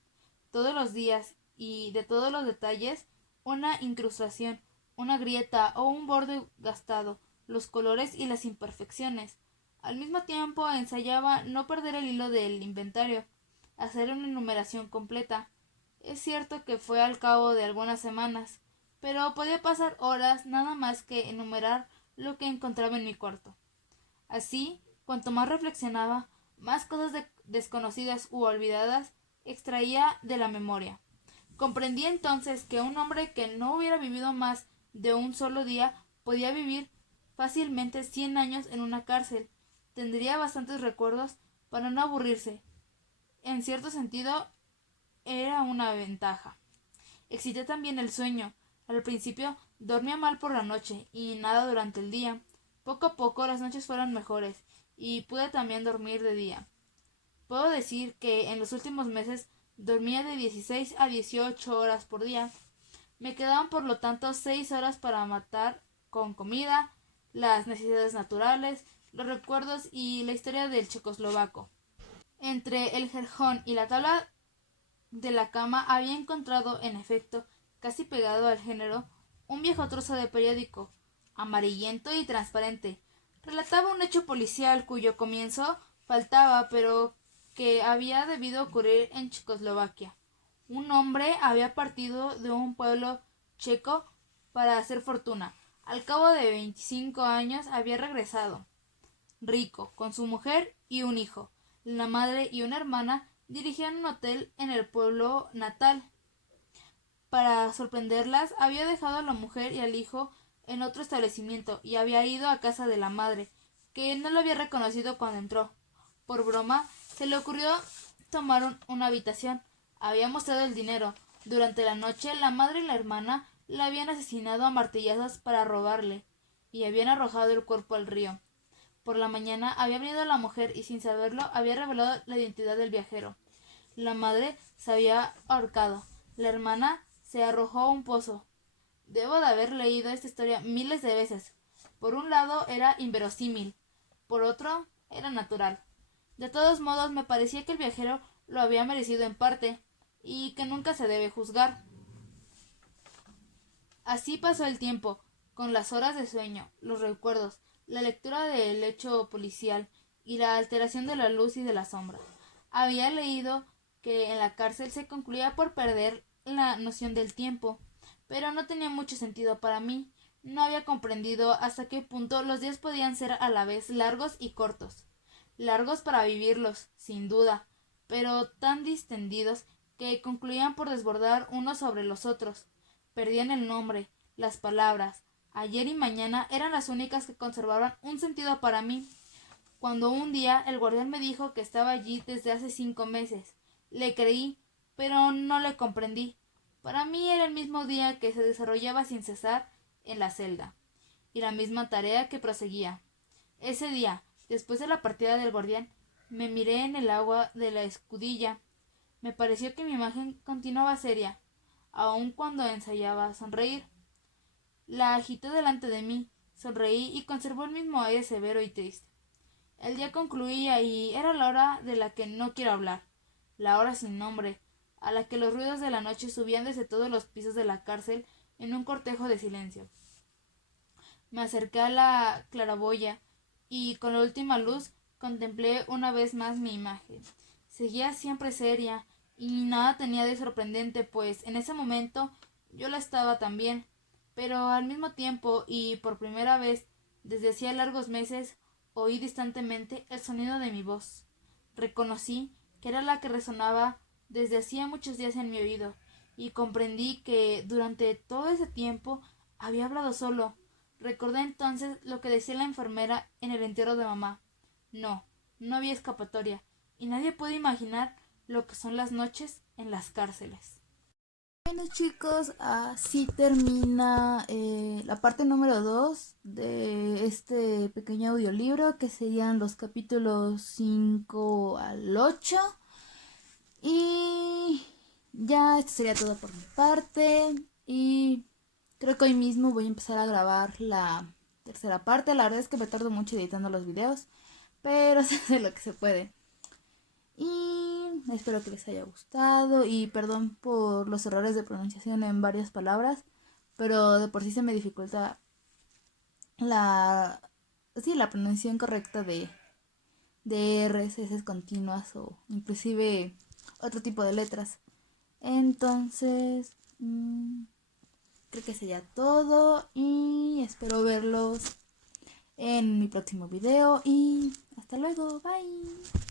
todos los días y de todos los detalles, una incrustación, una grieta o un borde gastado, los colores y las imperfecciones. Al mismo tiempo ensayaba no perder el hilo del inventario, hacer una enumeración completa. Es cierto que fue al cabo de algunas semanas, pero podía pasar horas nada más que enumerar lo que encontraba en mi cuarto. Así, cuanto más reflexionaba, más cosas desconocidas u olvidadas extraía de la memoria. Comprendí entonces que un hombre que no hubiera vivido más de un solo día podía vivir fácilmente 100 años en una cárcel. Tendría bastantes recuerdos para no aburrirse. En cierto sentido, era una ventaja. Excité también el sueño. Al principio dormía mal por la noche y nada durante el día. Poco a poco las noches fueron mejores y pude también dormir de día. Puedo decir que en los últimos meses dormía de 16 a 18 horas por día. Me quedaban por lo tanto 6 horas para matar con comida, las necesidades naturales, los recuerdos y la historia del checoslovaco. Entre el jerjón y la tabla de la cama había encontrado, en efecto, casi pegado al género, un viejo trozo de periódico, amarillento y transparente. Relataba un hecho policial cuyo comienzo faltaba, pero que había debido ocurrir en Checoslovaquia. Un hombre había partido de un pueblo checo para hacer fortuna. Al cabo de 25 años había regresado, rico, con su mujer y un hijo. La madre y una hermana dirigían un hotel en el pueblo natal. Para sorprenderlas, había dejado a la mujer y al hijo en otro establecimiento y había ido a casa de la madre, que no lo había reconocido cuando entró. Por broma, se le ocurrió tomar una habitación. Había mostrado el dinero. Durante la noche, la madre y la hermana la habían asesinado a martillazos para robarle, y habían arrojado el cuerpo al río. Por la mañana había venido la mujer y sin saberlo había revelado la identidad del viajero. La madre se había ahorcado. La hermana se arrojó a un pozo. Debo de haber leído esta historia miles de veces. Por un lado era inverosímil, por otro era natural. De todos modos me parecía que el viajero lo había merecido en parte, y que nunca se debe juzgar. Así pasó el tiempo, con las horas de sueño, los recuerdos, la lectura del hecho policial y la alteración de la luz y de la sombra. Había leído que en la cárcel se concluía por perder la noción del tiempo, pero no tenía mucho sentido para mí. No había comprendido hasta qué punto los días podían ser a la vez largos y cortos. Largos para vivirlos, sin duda, pero tan distendidos que concluían por desbordar unos sobre los otros. Perdían el nombre, las palabras. Ayer y mañana eran las únicas que conservaban un sentido para mí. Cuando un día el guardián me dijo que estaba allí desde hace 5 meses, le creí, pero no le comprendí. Para mí era el mismo día que se desarrollaba sin cesar en la celda, y la misma tarea que proseguía. Ese día, después de la partida del guardián, me miré en el agua de la escudilla. Me pareció que mi imagen continuaba seria, aun cuando ensayaba sonreír. La agité delante de mí, sonreí y conservó el mismo aire severo y triste. El día concluía y era la hora de la que no quiero hablar, la hora sin nombre, a la que los ruidos de la noche subían desde todos los pisos de la cárcel en un cortejo de silencio. Me acerqué a la claraboya y con la última luz contemplé una vez más mi imagen. Seguía siempre seria y nada tenía de sorprendente, pues en ese momento yo la estaba también, pero al mismo tiempo y por primera vez desde hacía largos meses oí distantemente el sonido de mi voz. Reconocí que era la que resonaba desde hacía muchos días en mi oído, y comprendí que durante todo ese tiempo había hablado solo. Recordé entonces lo que decía la enfermera en el entierro de mamá. No, no había escapatoria, y nadie puede imaginar lo que son las noches en las cárceles. Bueno chicos, así termina la parte número 2 de este pequeño audiolibro, que serían los capítulos 5 al 8. Y ya esto sería todo por mi parte, y creo que hoy mismo voy a empezar a grabar la tercera parte. La verdad es que me tardo mucho editando los videos, pero se hace lo que se puede. Y espero que les haya gustado, y perdón por los errores de pronunciación en varias palabras, pero de por sí se me dificulta la pronunciación correcta de R's, S continuas o inclusive otro tipo de letras. Entonces, creo que sería todo, y espero verlos en mi próximo video, y hasta luego, bye.